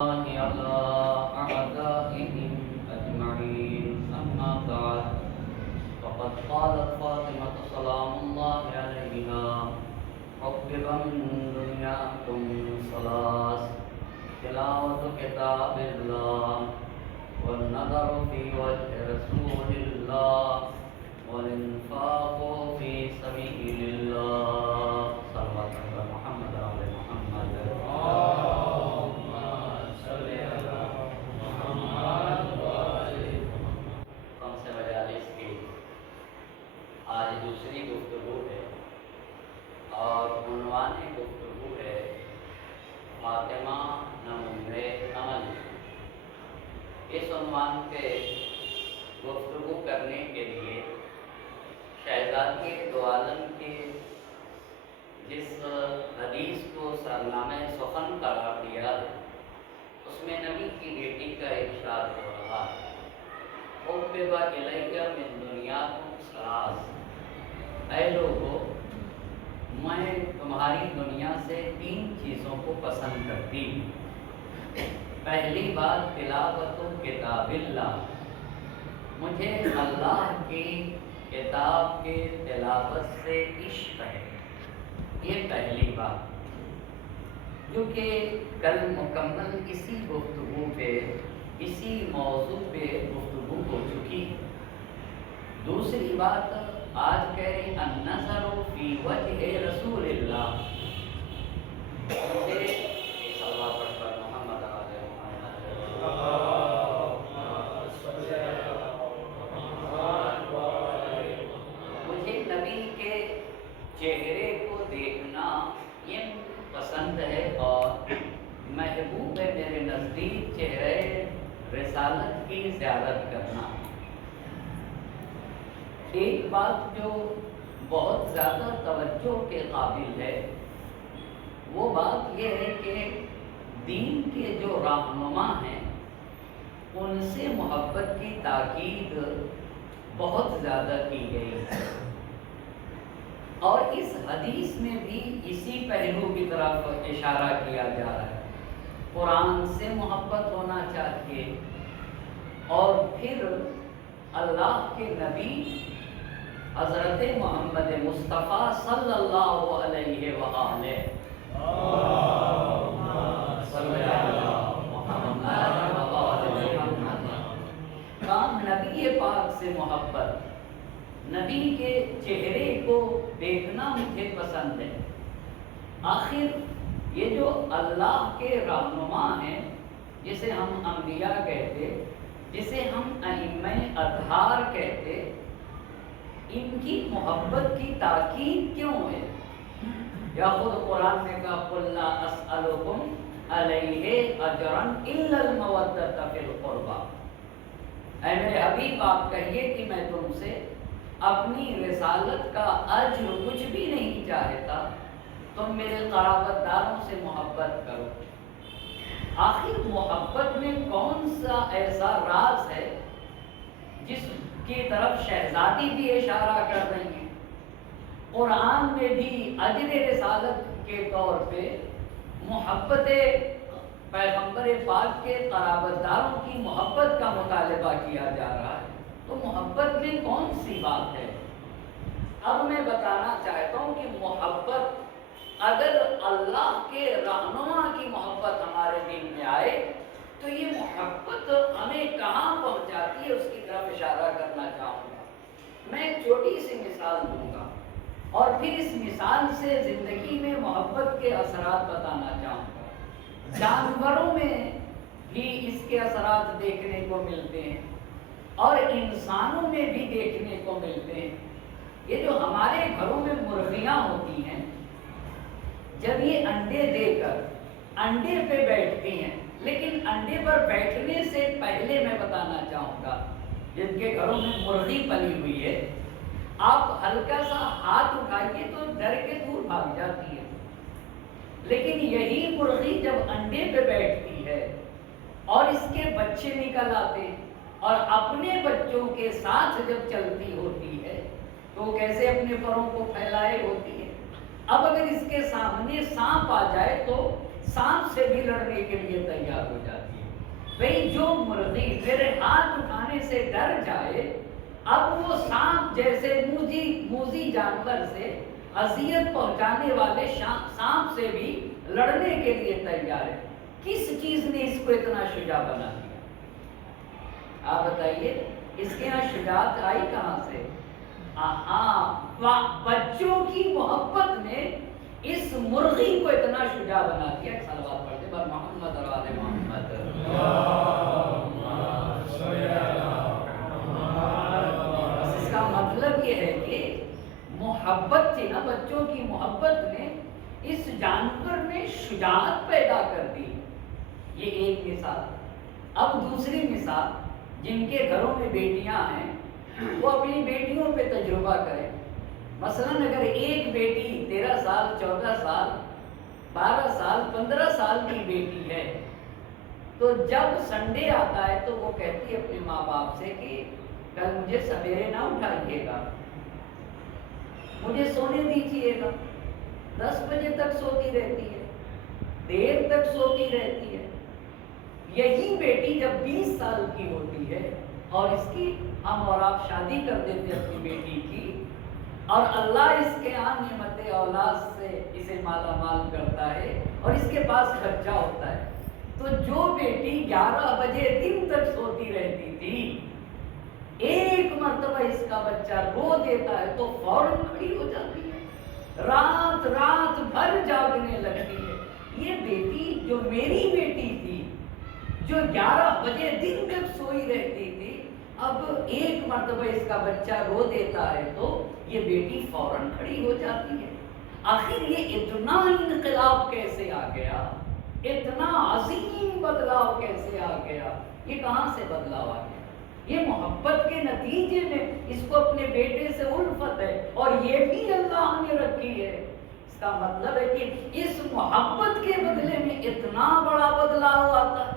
الله على أعدائهم أجمعين أما بعد فقد قالت فاطمة سلام الله عليها حبب من دنياكم ثلاث تلاوة كتاب الله والنظر في وجه رسول الله والإنفاق في سبيل الله صلوات الله محمد على محمد سے 42 کی آج دوسری گفتگو ہے اور عنوان گفتگو ہے فاطمہ نمونۂ عمل۔ اس عنوان پہ گفتگو کرنے کے لیے شہزادی دو عالم کے جس حدیث کو سرنامہ سخن قرار دیا ہے اس میں نبی کی بیٹی کا ارشاد ہو رہا ہے، حبب الیہ من دنیاکم ثلاث، اے لوگو میں تمہاری دنیا سے 3 چیزوں کو پسند کرتی ہوں۔ پہلی بات تلاوت کتاب اللہ، مجھے اللہ کی کتاب کے تلاوت سے عشق ہے، یہ پہلی بات جو کہ کل مکمل اسی گفتگو پہ اسی موضوع پہ گفتگو ہو چکی۔ دوسری بات آج کہہ رہی النظر فی وجہ رسول اللہ، مجھے صلوات پر محمد علیہ مجھے نبی کے چہرے کو دیکھنا یہ پسند ہے اور محبوب ہے میرے نزدیک چہرے رسالت کی زیارت کرنا۔ ایک بات جو بہت زیادہ توجہ کے قابل ہے وہ بات یہ ہے کہ دین کے جو رہنما ہیں ان سے محبت کی تاکید بہت زیادہ کی گئی ہے، اور اس حدیث میں بھی اسی پہلو کی طرف اشارہ کیا جا رہا ہے۔ قرآن سے محبت ہونا چاہیے اور پھر اللہ کے نبی حضرت محمد مصطفیٰ صلی اللہ علیہ وآلہ کام نبی پاک سے محبت، نبی کے چہرے کو دیکھنا مجھے پسند ہے۔ آخر یہ جو اللہ کے رہنما ہیں جسے ہم انبیاء کہتے، جسے ہم ائمہ اطہار کہتے، ان کی محبت کی تاکید کیوں ہے؟ یا خود قرآن نے کہا قُلْ لَا أَسْأَلُكُمْ عَلَيْهِ أَجْرًا إِلَّا الْمَوَدَّةَ فِي الْقُرْبَى، اے میرے حبیب آپ کہیے کہ میں تم سے اپنی رسالت کا اجر کچھ بھی نہیں چاہتا، تم میرے قرابت داروں سے محبت کرو۔ آخر محبت میں کون سا ایسا راز ہے جس کی طرف شہزادی بھی اشارہ کر رہی ہیں؟ قرآن میں بھی اجر رسالت کے طور پہ محبت پیغمبر پاک کے قرابت داروں کی محبت کا مطالبہ کیا جا رہا ہے، تو محبت میں کون سی بات ہے؟ اب میں بتانا چاہتا ہوں کہ محبت اگر اللہ کے رہنما کی محبت ہمارے دل میں آئے تو یہ محبت ہمیں کہاں پہنچاتی ہے اس کی طرف اشارہ کرنا چاہوں گا۔ میں ایک چھوٹی سی مثال دوں گا اور پھر اس مثال سے زندگی میں محبت کے اثرات بتانا چاہوں گا۔ جانوروں میں بھی اس کے اثرات دیکھنے کو ملتے ہیں اور انسانوں میں بھی دیکھنے کو ملتے ہیں۔ یہ جو ہمارے گھروں میں مرغیاں ہوتی ہیں، جب یہ انڈے دے کر انڈے پہ بیٹھتی ہیں، لیکن انڈے پر بیٹھنے سے پہلے میں بتانا چاہوں گا جن کے گھروں میں مرغی پلی ہوئی ہے، آپ ہلکا سا ہاتھ اٹھائیے تو ڈر کے دور بھاگ جاتی ہے، لیکن یہی مرغی جب انڈے پہ بیٹھتی ہے اور اس کے بچے نکل آتے اور اپنے بچوں کے ساتھ جب چلتی ہوتی ہے تو کیسے اپنے پروں کو پھیلائے ہوتی ہے۔ اب اگر اس کے سامنے سانپ آ جائے تو سانپ سے بھی لڑنے کے لیے تیار ہو جائے۔ بھئی جو مرغی میرے ہاتھ اٹھانے سے ڈر جائے، اب وہ سانپ جیسے موذی جانور سے، اذیت پہنچانے والے سانپ سے بھی لڑنے کے لیے تیار ہے، کس چیز نے اس کو اتنا شجاع بنا دیا؟ آپ بتائیے، اس کے یہاں شجاعت آئی کہاں سے؟ بچوں کی محبت نے اس مرغی کو اتنا شجاع بنا دیا۔ ایک صلوات پڑھتے بر محمد اور آل محمد۔ اس کا مطلب یہ ہے کہ محبت تھی نا، بچوں کی محبت نے اس جانور میں شجاعت پیدا کر دی۔ یہ ایک مثال۔ اب دوسری مثال، جن کے گھروں میں بیٹیاں ہیں وہ اپنی بیٹیوں پہ تجربہ کریں۔ مثلاً اگر ایک بیٹی 13 سال 14 سال 12 سال 15 سال کی بیٹی ہے تو جب سنڈے آتا ہے تو وہ کہتی ہے اپنے ماں باپ سے کہ کل مجھے سویرے نہ اٹھائیے گا، مجھے سونے دیجیے گا۔ 10 بجے تک سوتی رہتی ہے، دیر تک سوتی رہتی ہے۔ یہی بیٹی جب 20 سال کی ہوتی ہے اور اس کی ہم اور آپ شادی کر دیتے اپنی بیٹی کی، اور اللہ اس کے نعمت اولاد سے اسے مالا مال کرتا ہے اور اس کے پاس بچہ ہوتا ہے، تو جو بیٹی 11 بجے دن تک سوتی رہتی تھی، ایک مرتبہ اس کا بچہ رو دیتا ہے تو فوراً کھڑی ہو جاتی ہے، رات بھر جاگنے لگتی ہے۔ یہ بیٹی جو میری بیٹی تھی، جو 11 بجے دن تک سوئی رہتی تھی، اب ایک مرتبہ اس کا بچہ رو دیتا ہے تو یہ بیٹی فوراً کھڑی ہو جاتی ہے۔ آخر یہ اتنا انقلاب کیسے آ گیا؟ اتنا عظیم بدلاؤ کیسے آ گیا؟ یہ کہاں سے بدلاؤ آ گیا؟ یہ محبت کے نتیجے میں اس کو اپنے بیٹے سے الفت ہے، اور یہ بھی اللہ نے رکھی ہے۔ اس کا مطلب ہے کہ اس محبت کے بدلے میں اتنا بڑا بدلاؤ آتا ہے۔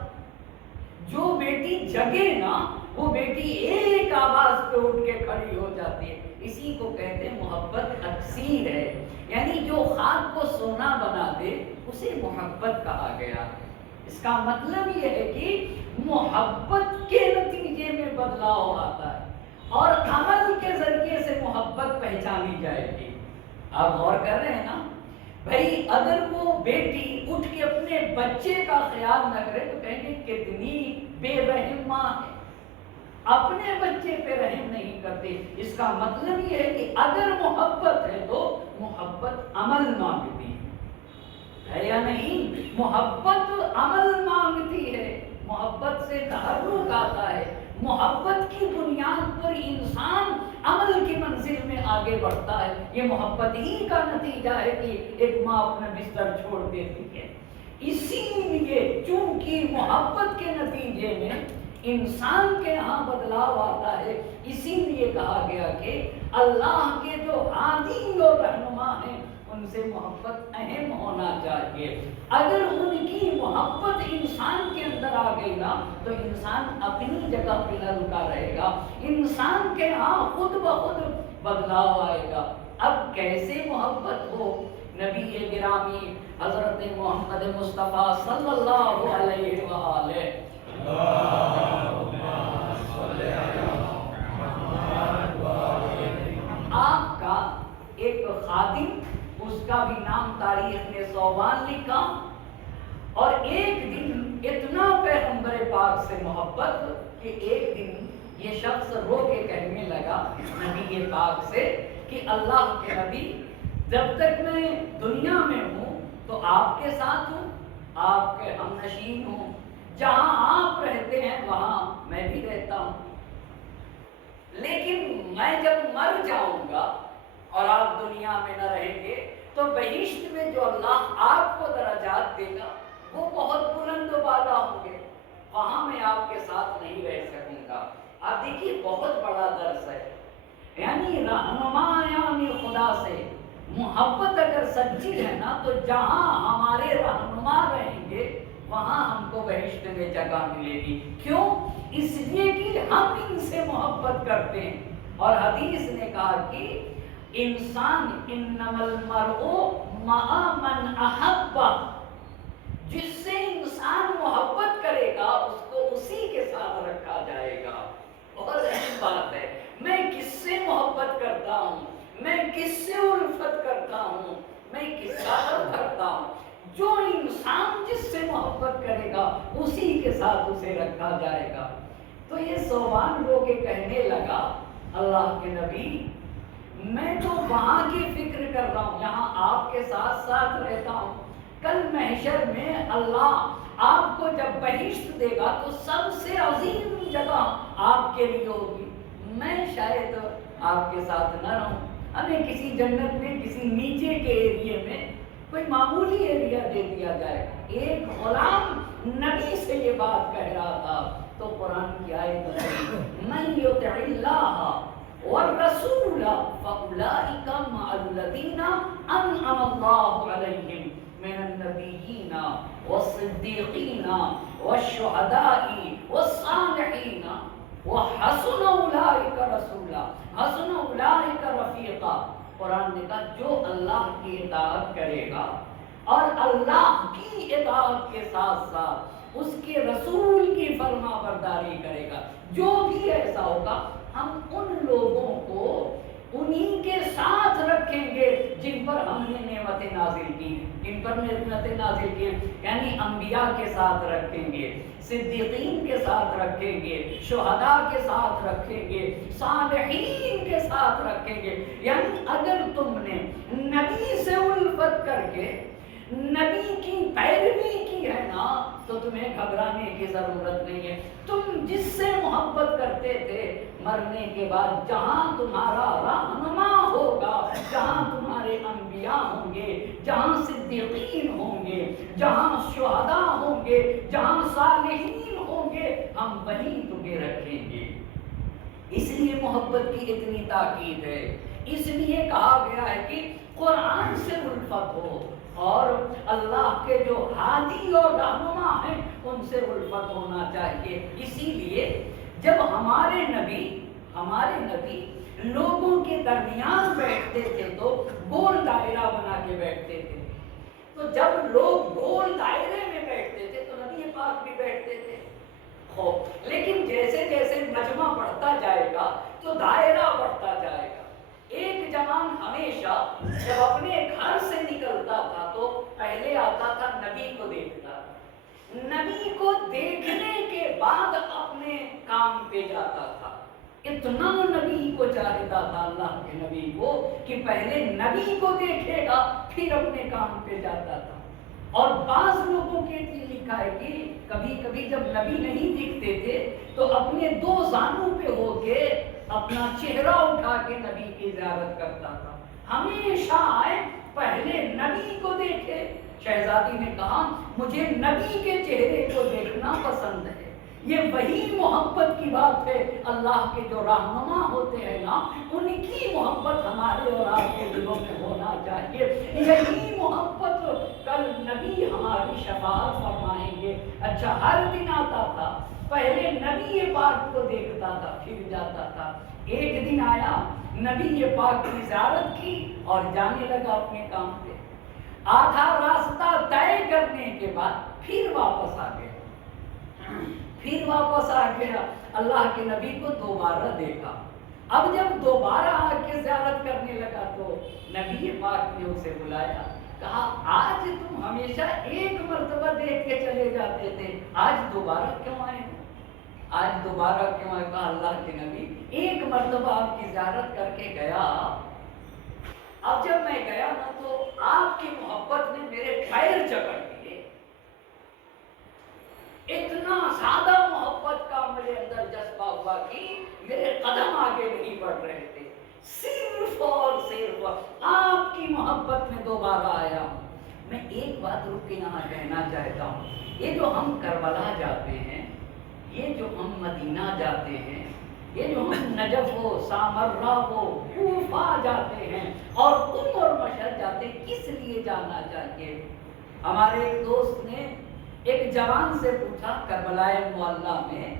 جو بیٹی جگے نا، وہ بیٹی ایک آواز پہ اٹھ کے کھڑی ہو جاتی ہے۔ اسی کو کہتے ہیں محبت اکسیر ہے، یعنی جو خاک کو سونا بنا دے اسے محبت کہا گیا۔ اس کا مطلب یہ ہے کہ محبت کے نتیجے میں بدلاؤ آتا ہے، اور عمل کے ذریعے سے محبت پہچانی جائے گی۔ آپ غور کر رہے ہیں نا؟ بھائی اگر وہ بیٹی اٹھ کے اپنے بچے کا خیال نہ کرے تو کہیں گے کتنی بے رحم ماں ہے، اپنے بچے پہ رحم نہیں کرتے۔ اس کا مطلب یہ ہے کہ اگر محبت ہے تو محبت عمل مانگتی ہے یا نہیں؟ محبت عمل مانگتی ہے، محبت سے تحرک آتا ہے، محبت کی بنیاد پر انسان عمل کی منزل میں آگے بڑھتا ہے۔ یہ محبت ہی کا نتیجہ ہے کہ ایک ماں اپنا بستر چھوڑ دیتی ہے۔ اسی لیے چونکہ محبت کے نتیجے میں انسان کے ہاں بدلاؤ آتا ہے، اسی لیے کہا گیا کہ اللہ کے جو ہادی اور رہنما ہیں ان سے محبت اہم ہونا چاہیے۔ اگر ان کی محبت انسان کے اندر آ گئی نا تو انسان اپنی جگہ پہ نہ رکا رہے گا، انسان کے ہاں خود بخود بدلاؤ آئے گا۔ اب کیسے محبت ہو؟ نبی گرامی حضرت محمد مصطفیٰ صلی اللہ علیہ وآلہ آپ کا ایک خادم، اس کا بھی نام تاریخ نے صوبان لکھا، اور ایک دن اتنا پیغمبر پاک سے محبت کہ ایک دن یہ شخص رو کے کہنے لگا نبی پاک سے کہ اللہ کے نبی، جب تک میں دنیا میں ہوں تو آپ کے ساتھ ہوں، آپ کے ہم نشین ہوں، جہاں آپ رہتے ہیں وہاں میں بھی رہتا ہوں، لیکن میں جب مر جاؤں گا اور آپ دنیا میں نہ رہیں گے تو بہشت میں جو اللہ آپ کو درجات دے گا وہ بہت بلند و بالا ہوں گے، وہاں میں آپ کے ساتھ نہیں رہ سکوں گا۔ آپ دیکھیے بہت بڑا درس ہے، یعنی رہنما یعنی خدا سے محبت اگر سچی ہے نا تو جہاں ہمارے رہنما رہیں گے وہاں ہم کو بہشت میں جگہ ملے گی۔ کیوں؟ اس لیے کہ ہم ان سے محبت کرتے ہیں، اور حدیث نے کہا کہ انسان انما المرء مع من احب، جس سے انسان محبت کرے گا اس کو اس ساتھ اسے رکھا جائے گا۔ تو یہ صوبان رو کے کہنے لگا اللہ کے نبی میں تو وہاں کی فکر کر رہا ہوں، یہاں آپ کے ساتھ ساتھ رہتا ہوں، کل محشر میں اللہ آپ کو جب بہشت دے گا تو سب سے عظیم جگہ آپ کے لیے ہوگی، میں شاید آپ کے ساتھ نہ رہوں، ہمیں کسی جنت میں کسی نیچے کے ایریے میں کوئی معمولی ایریا دے دیا جائے گا۔ ایک غلام نبی سے یہ بات کہہ رہا تھا تو قرآن کی آیت من یطع اللہ والرسول فاولئک مع الذین انعم اللہ علیہم من النبیین والصدیقین والشہداء والصالحین وحسن اولئک رسولا حسن اولئک رفیقا۔ قرآن نے کہا جو اللہ کی اطاعت کرے گا اور اللہ کی اطاعت کے ساتھ ساتھ اس کے رسول کی فرما برداری کرے گا، جو بھی ایسا ہوگا ہم ان لوگوں کو انہی کے ساتھ رکھیں گے جن پر ہم نے نعمتیں نازل کی ہیں، جن پر نعمتیں نازل کی ہیں، یعنی انبیاء کے ساتھ رکھیں گے، صدیقین کے ساتھ رکھیں گے، شہداء کے ساتھ رکھیں گے، صالحین کے ساتھ رکھیں گے۔ یعنی اگر تم نے نبی سے الفت کر کے نبی کی پیروی کی ہے نا تو تمہیں گھبرانے کی ضرورت نہیں ہے۔ تم جس سے محبت کرتے تھے مرنے کے بعد جہاں تمہارا رہنما ہوگا، جہاں تمہارے انبیاء ہوں گے، جہاں صدیقین ہوں گے، جہاں شہداء ہوں گے، جہاں صالحین ہوں گے، ہم وہیں تمہیں رکھیں گے۔ اس لیے محبت کی اتنی تاکید ہے، اس لیے کہا گیا ہے کہ قرآن سے الفت ہو اور اللہ کے جو ہادی اور رہنما ہیں ان سے الفت ہونا چاہیے۔ اسی لیے جب ہمارے نبی لوگوں کے درمیان بیٹھتے تھے تو گول دائرہ بنا کے بیٹھتے تھے، تو جب لوگ گول دائرے میں بیٹھتے تھے تو نبی پاک بھی بیٹھتے تھے۔ لیکن جیسے جیسے مجمع بڑھتا جائے گا تو دائرہ بڑھتا جائے گا۔ ایک جوان ہمیشہ جب اپنے گھر سے نکلتا تھا تو پہلے آتا تھا نبی کو دیکھتا تھا، نبی کو دیکھنے کے بعد اپنے کام پہ جاتا تھا۔ اتنا نبی کو چاہتا تھا اللہ کے نبی کو کہ پہلے نبی کو دیکھے گا پھر اپنے کام پہ جاتا تھا۔ اور بعض لوگوں کے لیے لکھا ہے کہ کبھی کبھی جب نبی نہیں دکھتے تھے تو اپنے دو زانوں پہ ہو کے اپنا چہرہ اٹھا کے نبی کی زیارت کرتا تھا۔ ہمیشہ آئے پہلے نبی کو دیکھے۔ شہزادی نے کہا مجھے نبی کے چہرے کو دیکھنا پسند ہے۔ یہ وہی محبت کی بات ہے، اللہ کے جو رہنما ہوتے ہیں نا ان کی محبت ہمارے اور آپ کے دلوں میں ہونا چاہیے۔ یہی محبت کل نبی ہماری شفاعت فرمائیں گے۔ اچھا ہر دن آتا تھا، پہلے نبی پاک کو دیکھتا تھا پھر جاتا تھا۔ ایک دن آیا نبی پاک کی زیارت کی اور جانے لگا اپنے کام پہ۔ آدھا راستہ طے کرنے کے بعد پھر واپس آ گیا، اللہ کے نبی کو دوبارہ دیکھا۔ اب جب دوبارہ آ کے زیارت کرنے لگا تو نبی پاک نے اسے بلایا، کہا آج تم ہمیشہ ایک مرتبہ دیکھ کے چلے جاتے تھے، آج دوبارہ کیوں آئے ہو؟ کہا اللہ کے نبی ایک مرتبہ آپ کی زیارت کر کے گیا، اب جب میں گیا نا تو آپ کی محبت نے میرے پیر جکڑ دیے، اتنا زیادہ محبت کا میرے اندر جذبہ ہوا کہ میرے قدم آگے نہیں بڑھ رہے تھے، صرف اور صرف آپ کی محبت میں دوبارہ آیا ہوں۔ میں ایک بات رک کے یہاں کہنا چاہتا ہوں، یہ جو ہم کربلا جاتے ہیں، یہ جو ہم مدینہ جاتے ہیں، یہ جو ہم نجف ہو، سامرہ ہو، کوفہ جاتے ہیں اور اور مشہد جاتے ہیں، کس لیے جانا چاہیے؟ ہمارے ایک دوست نے ایک جوان سے پوچھا کربلائے معلیٰ میں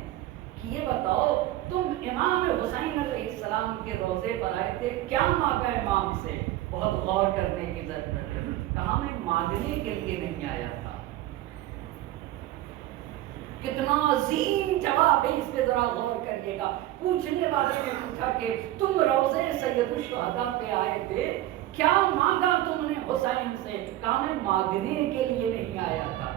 کہ یہ بتاؤ تم امام حسین علیہ السلام کے روضے پر آئے تھے، کیا مانگا امام سے؟ بہت غور کرنے کی ضرورت ہے۔ کہا میں مانگنے کے لیے نہیں آیا تھا۔ کتنا عظیم جواب ہے، اس پہ ذرا غور کریے گا۔ پوچھنے والے نے پوچھا کہ تم روضے سید الشہداء پہ آئے تھے، کیا مانگا تم نے حسین سے؟ کہا میں مانگنے کے لیے نہیں آیا تھا،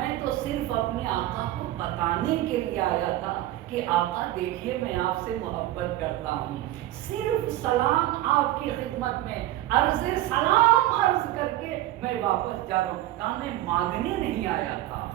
میں تو صرف اپنے آقا کو بتانے کے لیے آیا تھا کہ آقا دیکھیے میں آپ سے محبت کرتا ہوں، صرف سلام آپ کی خدمت میں عرض سلام عرض کر کے میں واپس جا رہا ہوں۔ کہا میں مانگنے نہیں آیا تھا،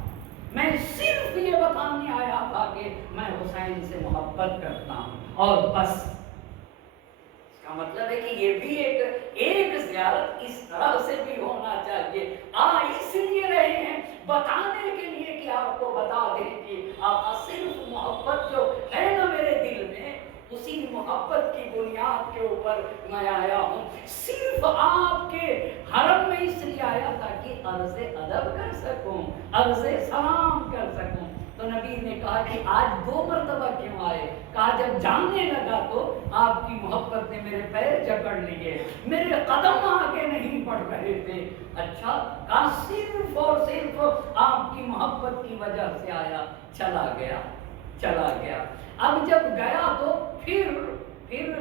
میں صرف یہ بتانے آیا تھا کہ میں حسین سے محبت کرتا ہوں اور بس۔ اس کا مطلب ہے کہ یہ بھی ایک زیارت اس طرح سے بھی ہونا چاہیے، اس لیے رہے ہیں بتانے کے لیے کہ آپ کو بتا دیں کہ آقا صرف محبت جو ہے نا میرے دل میں، اسی محبت کی بنیاد کے اوپر میں آیا ہوں، صرف آپ کے حرم میں اس لیے آیا تھا کہ عرض ادب کر سکوں، عرض سلام کر سکوں۔ تو نبی نے کہا کہ آج 2 مرتبہ کیوں آئے؟ کہا جب جاننے لگا تو آپ کی محبت نے میرے پیر جکڑ لیے، میرے قدم آگے نہیں بڑھ رہے تھے۔ اچھا، کہا صرف اور صرف آپ کی محبت کی وجہ سے آیا، چلا گیا۔ اب جب گیا تو پھر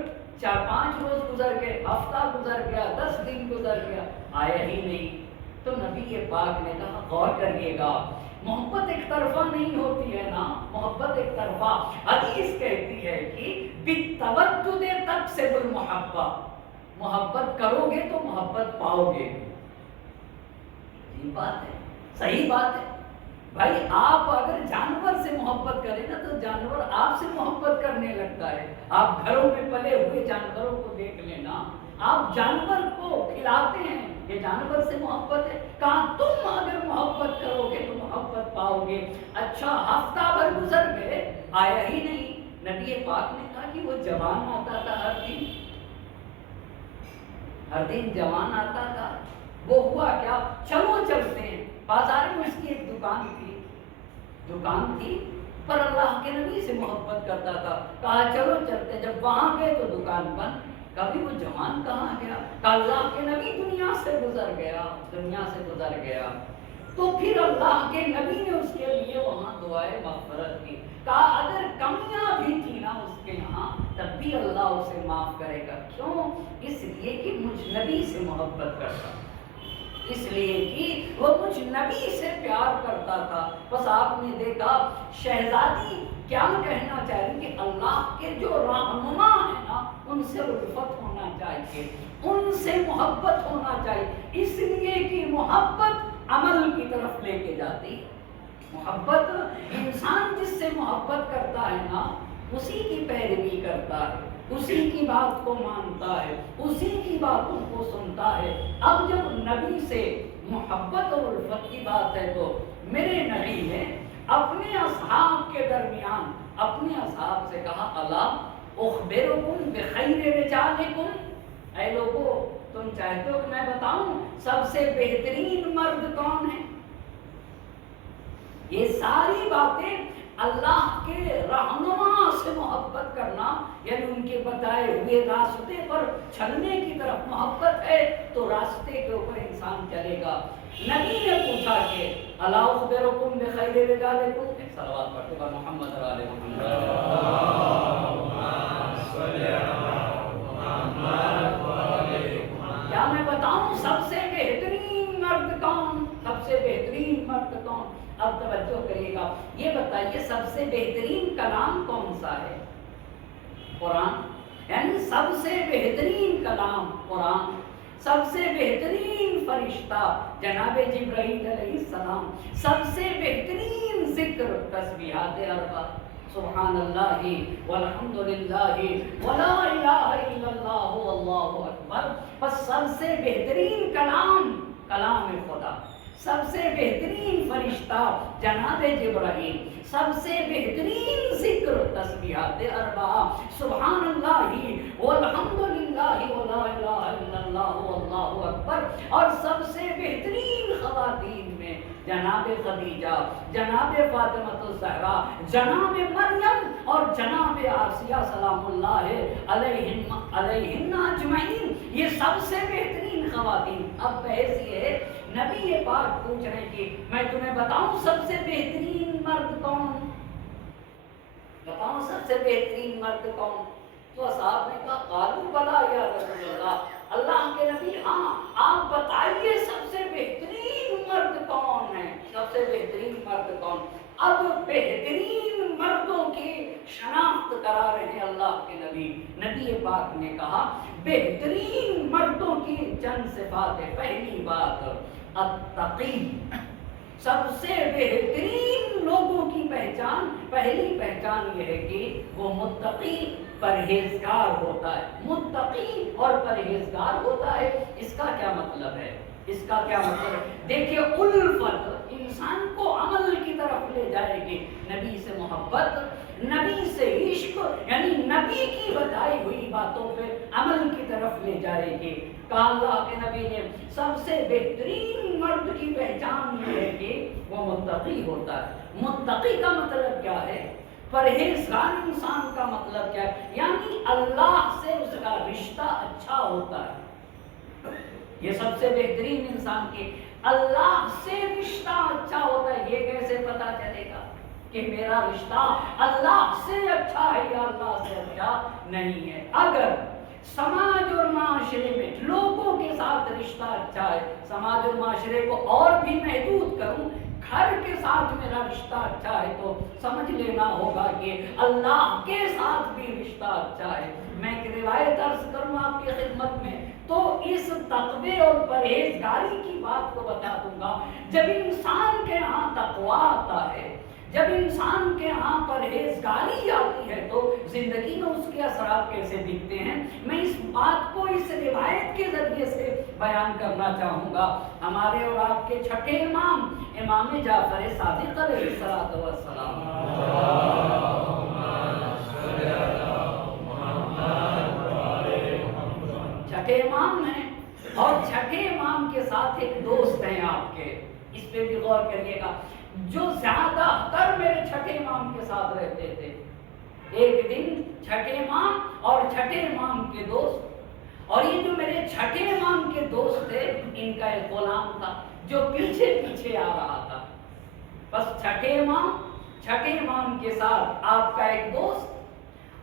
4-5 روز گزر گئے، ہفتہ گزر گیا، 10 دن گزر گیا، آیا ہی نہیں۔ تو نبی پاک نے کہا غور کریے گا، محبت ایک طرفہ نہیں ہوتی ہے نا، محبت ایک طرفہ، حدیث کہتی ہے کہ بالتودد تکسب المحبہ، محبت کرو گے تو محبت پاؤ گے۔ یہ بات ہے، صحیح بات ہے بھائی۔ آپ اگر جانور سے محبت کریں نا تو جانور آپ سے محبت کرنے لگتا ہے۔ آپ گھروں میں پلے ہوئے جانوروں کو دیکھ لینا، آپ جانور کو کھلاتے ہیں، یہ جانور سے محبت ہے۔ کہا تم اگر محبت کرو گے تو محبت پاؤ گے۔ اچھا، ہفتہ بھر گزر گئے، آیا ہی نہیں۔ نبی پاک نے کہا کہ وہ جوان آتا تھا ہر دن جوان آتا تھا۔ وہ ہوا کیا، چلو چلتے ہیں، بازار میں اس کی ایک دکان تھی پر اللہ کے نبی سے محبت کرتا تھا۔ کہا چلو چلتے، جب وہاں گئے تو دکان بند۔ کبھی وہ جوان کہاں گیا؟ کہا اللہ کے نبی دنیا سے گزر گیا۔ تو پھر اللہ کے نبی نے اس کے لیے وہاں دعائے مغفرت کی۔ کہا اگر کمیاں بھی تھی نا اس کے یہاں تب بھی اللہ اسے معاف کرے گا۔ کیوں؟ اس لیے کہ مجھ نبی سے محبت کرتا، اس لیے کہ وہ مجھ نبی سے پیار کرتا تھا۔ بس آپ نے دیکھا شہزادی کیا کہنا چاہ رہی کہ اللہ کے جو رہنما ہے نا ان سے الفت ہونا چاہیے، ان سے محبت ہونا چاہیے، اس لیے کہ محبت عمل کی طرف لے کے جاتی۔ محبت، انسان جس سے محبت کرتا ہے نا اسی کی پیروی کرتا ہے، اسی کی بات کو مانتا ہے، اسی کی باتوں کو سنتا ہے۔ اب جب نبی سے محبت اور الفت کی بات ہے تو میرے نبی نے اپنے اصحاب کے درمیان اپنے اصحاب سے کہا الا اخبرکم بخیر رجالکم، اے لوگو تم چاہتے ہو کہ میں بتاؤں سب سے بہترین مرد کون ہے؟ یہ ساری باتیں اللہ کے رہنما سے محبت کرنا، یعنی ان کے بتائے ہوئے راستے پر چلنے کی طرف محبت ہے تو راستے کے اوپر انسان چلے گا۔ نبی نے پوچھا کہ الا اخبرکم بخیر رجالکم، صلوات پڑھتے ہیں محمد و آل محمد، کیا میں بتاؤں سب سے بہترین مرد کون؟ سب سے بہترین مرد کون؟ اب توجہ کریے گا، یہ بتائیے سب سے بہترین کلام کون سا ہے؟ قرآن، یعنی سب سے بہترین کلام قرآن، سب سے بہترین فرشتہ جناب جبرائیل علیہ السلام، سب سے بہترین ذکر تسبیحات اربع، سبحان اللہ والحمد للہ ولا الہ الا اللہ واللہ اکبر۔ بس سب سے بہترین کلام کلام خدا، سب سے بہترین فرشتہ جناب جبرائیل، سب سے بہترین ذکر تسبیحات اربع، سبحان اللہ والحمد للہ ولا الہ الا اللہ واللہ اکبر۔ اور سب سے بہترین خواتین میں جناب خدیجہ، جناب فاطمہ الزہرا، جناب مریم اور جناب آسیہ سلام اللہ علیہن اجمعین، یہ سب سے بہترین خواتین۔ اب بحث یہ ہے، نبی پاک پوچھ رہے کہ میں تمہیں بتاؤں سب سے بہترین مرد کون؟ بتاؤں سب سے بہترین مرد کون؟ تو اصحاب نے کہا قالوا بلا یا رسول اللہ، اللہ کے نبی ہاں آپ بتائیے سب سے بہترین مرد کون ہے؟ تو سب سے بہترین مرد کون؟ اب بہترین مردوں کی شناخت کرا رہے ہیں اللہ کے نبی۔ نبی پاک نے کہا بہترین مردوں کی چند صفات ہے۔ پہلی بات التقی، سب سے بہترین لوگوں کی پہچان، پہلی پہچان یہ ہے کہ وہ متقی پرہیزگار ہوتا ہے۔ متقی اور پرہیزگار ہوتا ہے، اس کا کیا مطلب ہے؟ اس کا کیا مطلب ہے؟ دیکھیے الفت انسان کو عمل کی طرف لے جائے گی، نبی سے محبت، نبی سے عشق، یعنی نبی کی بتائی ہوئی باتوں پہ عمل کی طرف لے جائے گی۔ کہا اللہ کے نبی نے سب سے بہترین مرد کی پہچان یہ ہے کہ وہ متقی ہوتا ہے۔ متقی کا مطلب کیا ہے؟ پرہیزگار انسان کا مطلب کیا ہے؟ یعنی اللہ سے اس کا رشتہ اچھا ہوتا ہے۔ یہ سب سے بہترین انسان کی اللہ سے رشتہ اچھا ہوتا ہے۔ یہ کیسے پتا چلے گا کہ میرا رشتہ اللہ سے اچھا ہے یا اللہ سے اچھا نہیں ہے؟ اگر سماج اور معاشرے میں لوگوں کے ساتھ رشتہ اچھا ہے، سماج اور معاشرے کو اور بھی محدود کروں، گھر کے ساتھ میرا رشتہ اچھا ہے، تو سمجھ لینا ہوگا کہ اللہ کے ساتھ بھی رشتہ اچھا ہے۔ میں ایک روایت عرض کروں آپ کی خدمت میں، تو اس تقوی اور پرہیزگاری کی بات کو بتا دوں گا۔ جب انسان کے ہاں تقوی آتا ہے، جب انسان کے ہاں پرہیزگاری آتی ہے، تو زندگی میں اس کے اثرات کیسے دکھتے ہیں، میں اس بات کو اس روایت کے ذریعے سے بیان کرنا چاہوں گا۔ ہمارے اور آپ کے چھٹے امام، امام جعفر صادق علیہ السلام، چھٹے امام ہیں، اور چھٹے امام کے ساتھ ایک دوست ہیں آپ کے، اس پہ بھی غور کریے گا، جو زیادہ تر میرے چھٹے امام کے ساتھ رہتے تھے۔ ایک دن چھٹے امام اور چھٹے امام کے دوست، اور یہ جو میرے چھٹے امام کے دوست تھے، ان کا ایک غلام تھا جو پیچھے پیچھے آ رہا تھا۔ بس چھٹے امام کے ساتھ آپ کا ایک دوست،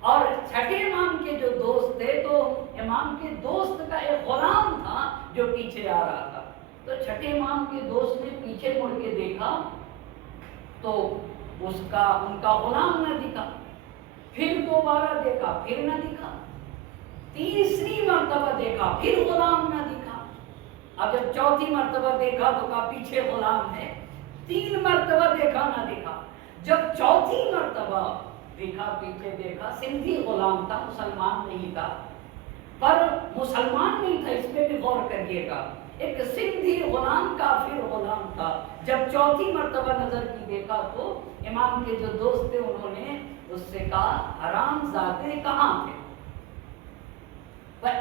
اور چھٹے امام کے جو دوست تھے، تو امام کے دوست کا ایک غلام تھا جو پیچھے آ رہا تھا۔ تو چھٹے امام کے دوست نے پیچھے مڑ کے دیکھا تو ان کا غلام نہ دکھا، پھر دوبارہ دیکھا پھر نہ دکھا، تیسری مرتبہ دیکھا پھر غلام نہ دکھا۔ اب جب چوتھی مرتبہ دیکھا تو کہا پیچھے غلام ہے، 3 مرتبہ دیکھا نہ دکھا۔ جب چوتھی مرتبہ دیکھا، پیچھے دیکھا، سندھی غلام تھا، مسلمان نہیں تھا، پر مسلمان نہیں تھا، اس پہ بھی غور کریے گا، ایک سندھی غلام کافر غلام تھا۔ جب چوتھی مرتبہ نظر کی دیکھا تو امام کے جو دوست تھے انہوں نے اس سے کہا حرام زادے کہاں تھے؟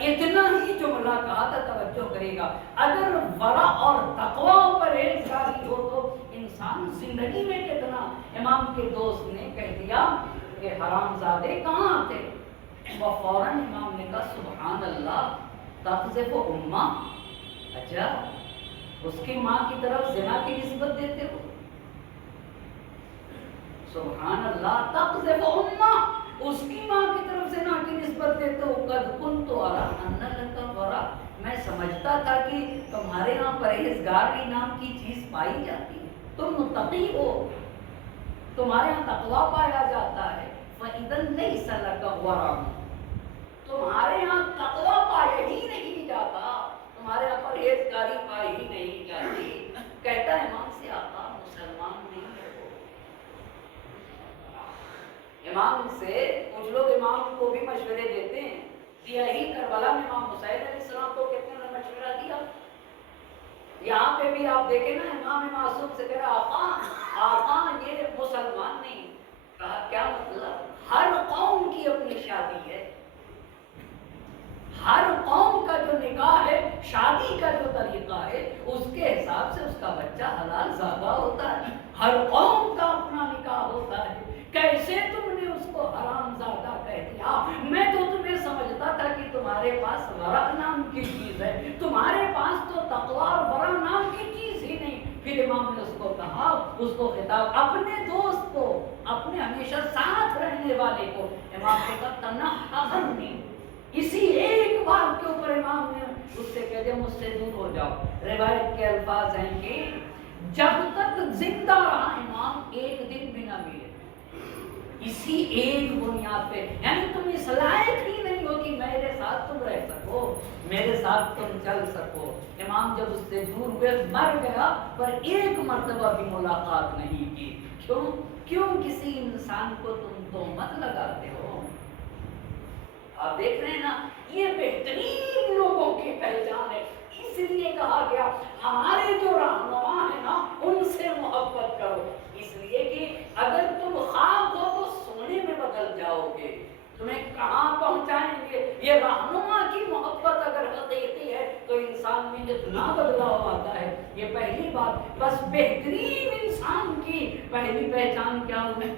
اتنا ہی جملہ کہا تھا، توجہ کرے گا، اگر ورع اور تقوی اور پرہیزگاری ہو تو انسان زندگی میں کتنا۔ امام کے دوست نے کہہ دیا کہ حرام زادے کہاں تھے؟ وہ فوراً امام نے کہا سبحان اللہ تقذف امہ، اچھا اس کی ماں کی طرف زنا کی نسبت دیتے ہو؟ سبحان اللہ تقذف امہ، اس کی ماں کی طرف زنا کی نسبت دیتے ہو؟ قد کنت ارى ان لك ورع، میں سمجھتا تھا کہ تمہارے ہاں پرہیزگاری نام کی چیز پائی جاتی ہے، تم متقی ہو، تمہارے ہاں تقویٰ پایا جاتا ہے۔ فَإِذًا لَيْسَ لَكَ وَرَعٌ، تمہارے ہاں تقویٰ پایا ہی نہیں جاتا، تمہارے یہاں پرہیزگاری پائی ہی نہیں جاتی۔ کہتا ہے امام سے آقا مسلمان نہیں ہے وہ۔ امام سے کچھ لوگ امام کو بھی مشورے دیتے ہیں، دیا ہی کربلا میں امام حسین علیہ السلام کو کتنے نے مشورہ دیا۔ یہاں پہ بھی آپ دیکھیں نا، امام معصوم سے کہہ رہا آقا یہ مسلمان نہیں۔ کہا کیا مطلب؟ ہر قوم کی اپنی شادی ہے، ہر قوم کا جو نکاح ہے، شادی کا جو طریقہ ہے، اس کے حساب سے اس کا بچہ حلال زادہ ہوتا ہے، ہر قوم کا اپنا نکاح ہوتا ہے۔ کیسے تم نے اس کو حرام زادہ کہہ دیا؟ میں تو تمہیں سمجھتا تھا کہ تمہارے پاس ورع نام کی چیز ہے، تمہارے پاس تو تقویٰ اور ورع نام کی چیز ہی نہیں۔ پھر امام نے اس کو کہا، اس کو خطاب اپنے دوست کو، اپنے ہمیشہ ساتھ رہنے والے کو، امام نے کہا تنحى عنی، اسی ایک بات کے اوپر امام نے اس سے کہہ دیا مجھ سے دور ہو جاؤ۔ روایت کے الفاظ ہیں کہ جب تک زندہ رہا امام ایک دن بھی نہ ملے، اسی ایک بنیاد پہ، یعنی تم اس لائق ہی نہیں ہو کہ میرے ساتھ تم رہ سکو، میرے ساتھ تم چل سکو۔ امام جب اس سے دور ہوئے مر گیا، پر ایک مرتبہ بھی ملاقات نہیں کی۔ کیوں کسی انسان کو تم تہمت لگاتے ہو؟ آپ دیکھ رہے ہیں نا، یہ بہترین لوگوں کی پہچان ہے۔ اس لیے کہا گیا ہمارے جو رہنما ہیں نا ان سے محبت کرو، اس لیے کہ اگر تم خواب ہو تو سونے میں بدل جاؤ گے، تمہیں کہاں پہنچائیں گے۔ یہ رہنما کی محبت اگر حقیقی ہے تو انسان میں اتنا بدلاؤ آتا ہے۔ یہ پہلی بات۔ بس بہترین انسان کی پہلی پہچان کیا ہوئی؟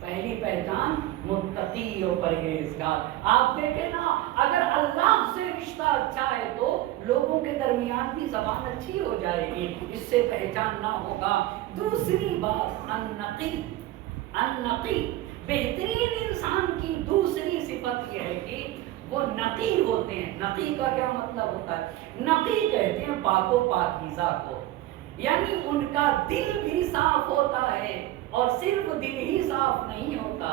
پہلی پہچان متقی و پرہیزگار۔ آپ دیکھیں نا، اگر اللہ سے رشتہ اچھا ہے تو لوگوں کے درمیان بھی زبان اچھی ہو جائے گی، اس سے پہچاننا ہوگا۔ دوسری بات النقی۔ النقی، بہترین انسان کی دوسری صفت یہ ہے کہ وہ نقی ہوتے ہیں۔ نقی کا کیا مطلب ہوتا ہے؟ نقی کہتے ہیں پاک و پاکیزہ کو، یعنی ان کا دل بھی صاف ہوتا ہے، اور صرف دل ہی صاف نہیں ہوتا،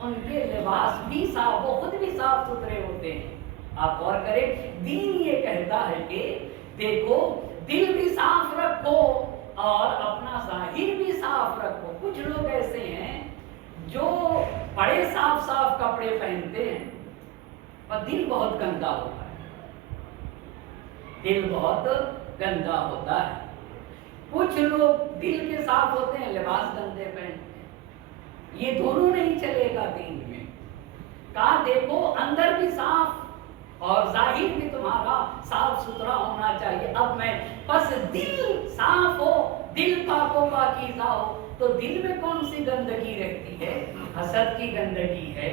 ان کے لباس بھی صاف، وہ خود بھی صاف ستھرے ہوتے ہیں۔ آپ غور کریں، دین یہ کہتا ہے کہ دیکھو دل بھی صاف رکھو اور اپنا ظاہر بھی صاف رکھو۔ کچھ لوگ ایسے ہیں جو بڑے صاف صاف کپڑے پہنتے ہیں اور دل بہت گندا ہوتا ہے، دل بہت گندا ہوتا ہے۔ کچھ لوگ دل کے صاف ہوتے ہیں، لباس گندے پہنتے ہیں۔ یہ دونوں نہیں چلے گا دین میں۔ کہا دیکھو اندر بھی صاف اور ظاہر بھی تمہارا صاف ستھرا ہونا چاہیے۔ اب میں بس دل صاف ہو، دل پاک و پاکیزہ ہو تو دل میں کون سی گندگی رہتی ہے؟ حسد کی گندگی ہے،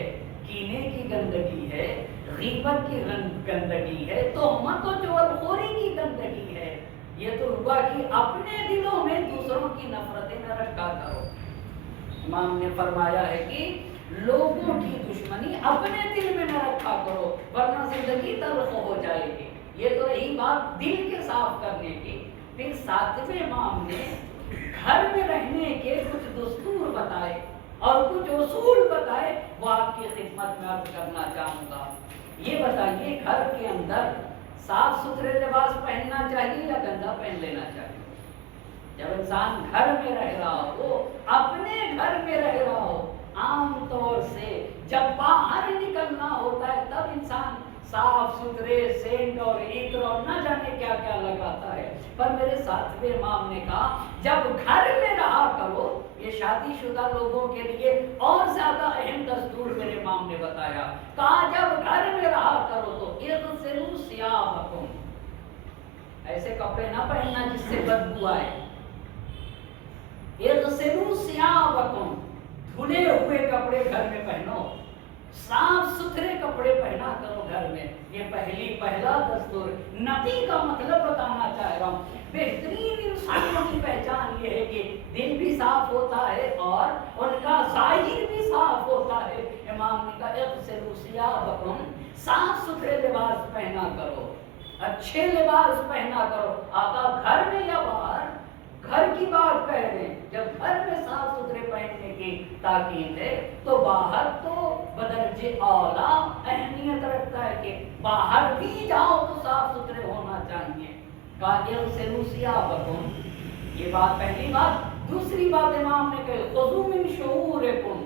کینے کی گندگی ہے، غیبت کی گندگی ہے، تہمت و چغلخوری کی گندگی ہے۔ یہ تو ہوا کہ اپنے دلوں میں دوسروں کی نفرتیں نہ رکھا کرو۔ امام نے فرمایا ہے کہ لوگوں کی دشمنی اپنے دل میں نہ رکھا کرو ورنہ زندگی تلخ ہو جائے گی۔ یہ تو رہی بات دل کے صاف کرنے کی۔ پھر ساتویں امام نے گھر میں رہنے کے کچھ دستور بتائے اور کچھ اصول بتائے، وہ آپ کی خدمت میں عرض کرنا چاہوں گا۔ یہ بتائیے گھر کے اندر صاف ستھرے لباس پہننا چاہیے یا گندا پہن لینا چاہیے؟ جب انسان گھر میں رہ رہا ہو، اپنے گھر میں رہ رہا ہو، عام طور سے جب باہر نکلنا ہوتا ہے تب انسان صاف ستھرے سینٹ اور عطر اور نہ جانے کیا کیا لگاتا ہے، پر میرے ساتویں امام نے کہا جب گھر میں رہا کرو۔ یہ شادی شدہ لوگوں کے لیے اور زیادہ اہم دستور میرے امام نے بتایا۔ کہا جب گھر میں رہا کرو تو اغسلوا ثیابکم، ایسے کپڑے نہ پہننا جس سے بدبو آئے۔ اغسلوا ثیابکم، دھلے ہوئے کپڑے گھر میں پہنو، صاف ستھرے کپڑے پہنا کرو گھر میں۔ یہ پہلا دستور۔ نقی کا مطلب بتانا چاہ رہا ہوں، بہترین انسانوں کی پہچان یہ ہے کہ دل بھی صاف ہوتا ہے اور ان کا ظاہر بھی صاف ہوتا ہے۔ امام نے کہا اغسلوا ثیابکم، صاف ستھرے لباس پہنا کرو، اچھے لباس پہنا کرو۔ آقا گھر میں یا باہر؟ گھر کی بات کہہ رہے ہیں۔ جب گھر میں صاف ستھرے پہننے کی تاکید ہے تو باہر تو بدرجہ اعلیٰ اہمیت رکھتا ہے کہ باہر بھی جاؤ تو صاف ستھرے ہونا چاہیے۔ کہا اغسلوا ثیابکم، یہ بات پہلی بات۔ دوسری بات امام نے کہی خذوا من شعورکم،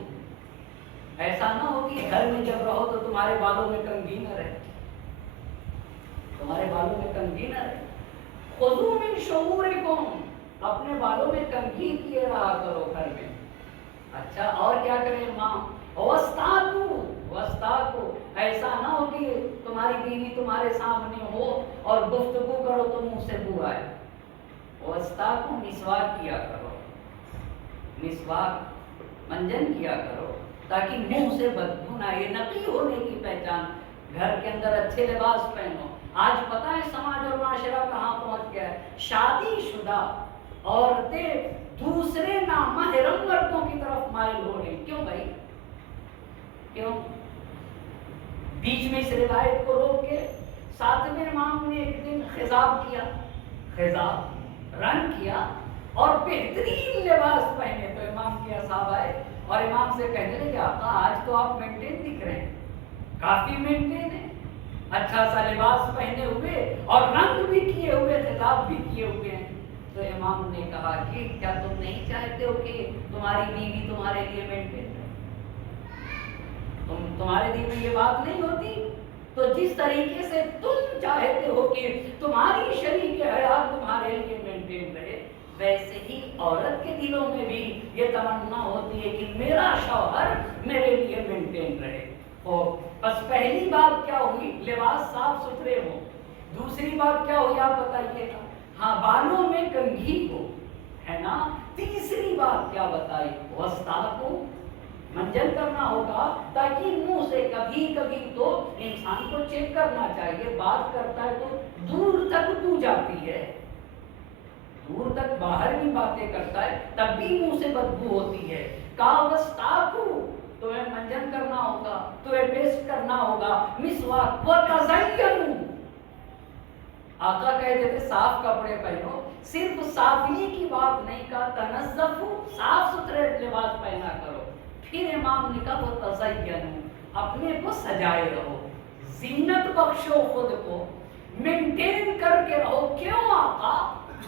ایسا نہ ہو کہ گھر میں جب رہو تو تمہارے بالوں میں کنگھی نہ رہے، تمہارے بالوں میں کنگھی نہ رہے۔ خذوا من شعورکم، اپنے بالوں میں کنگھی کیے رہا کرو گھر میں۔ اچھا اور کیا کریں امام؟ وَاسْتَاقُوا، ایسا نہ ہو کہ تمہاری بیوی تمہارے سامنے ہو اور گفتگو کرو تو منہ سے بو آئے۔ وَاسْتَاقُوا، مسواک کیا کرو، مسواک منجن کیا کرو تاکہ منہ سے بدبو نہ آئے۔ یہ نقی ہونے کی پہچان۔ گھر کے اندر اچھے لباس پہنو۔ آج پتہ ہے سماج اور معاشرہ کہاں پہنچ گیا ہے؟ شادی شدہ عورتیں دوسرے نامحرم مردوں کی طرف مائل ہو رہی۔ کیوں بھائی؟ کیوں؟ بیچ میں اس روایت کو روک کے ساتویں امام نے ایک دن خضاب کیا، خضاب رنگ کیا اور بہترین لباس پہنے. تو امام کے اصحاب آئے اور امام سے کہنے لگے آقا آج تو آپ مینٹین دکھ رہے ہیں, کافی مینٹین ہے, اچھا سا لباس پہنے ہوئے اور رنگ بھی کیے ہوئے, خطاب بھی کیے ہوئے ہیں. تو امام نے کہا کہ کیا تم نہیں چاہتے ہو کہ تمہاری بیوی تمہارے لیے مینٹین رہے؟ تمہارے دل میں یہ بات نہیں ہوتی؟ تو جس طریقے سے تم چاہتے ہو کہ تمہاری شریک حیات تمہارے لیے مینٹین رہے, ویسے ہی عورت کے دلوں میں بھی یہ تمنا ہوتی ہے کہ میرا شوہر میرے لیے مینٹین رہے. بس پہلی بات کیا ہوئی, لباس صاف ستھرے ہو. دوسری بات کیا ہوئی آپ بتائیے گا؟ ہاں بالوں میں کنگھی ہو, ہے نا. تیسری بات کیا بتائی؟ وسطاقو, منجن کرنا ہوگا تاکہ منہ سے کبھی کبھی تو انسان کو چیک کرنا چاہیے, بات کرتا ہے تو دور تک بو جاتی ہے, دور تک باہر بھی باتیں کرتا ہے تب بھی منہ سے بدبو ہوتی ہے. کاوستاکو, تمہیں منجن کرنا ہوگا, تمہیں پیسٹ کرنا ہوگا, مسواک وتزینو. آقا کہتے تھے صاف کپڑے پہنو, صرف صافی کی بات نہیں کہا, تنظفو, صاف ستھرے لباس پہنا کرو. پھر امام نے کہا وتزینو, اپنے کو سجائے رہو, زینت بخشو, خود کو مینٹین کر کے رہو. کیوں آقا,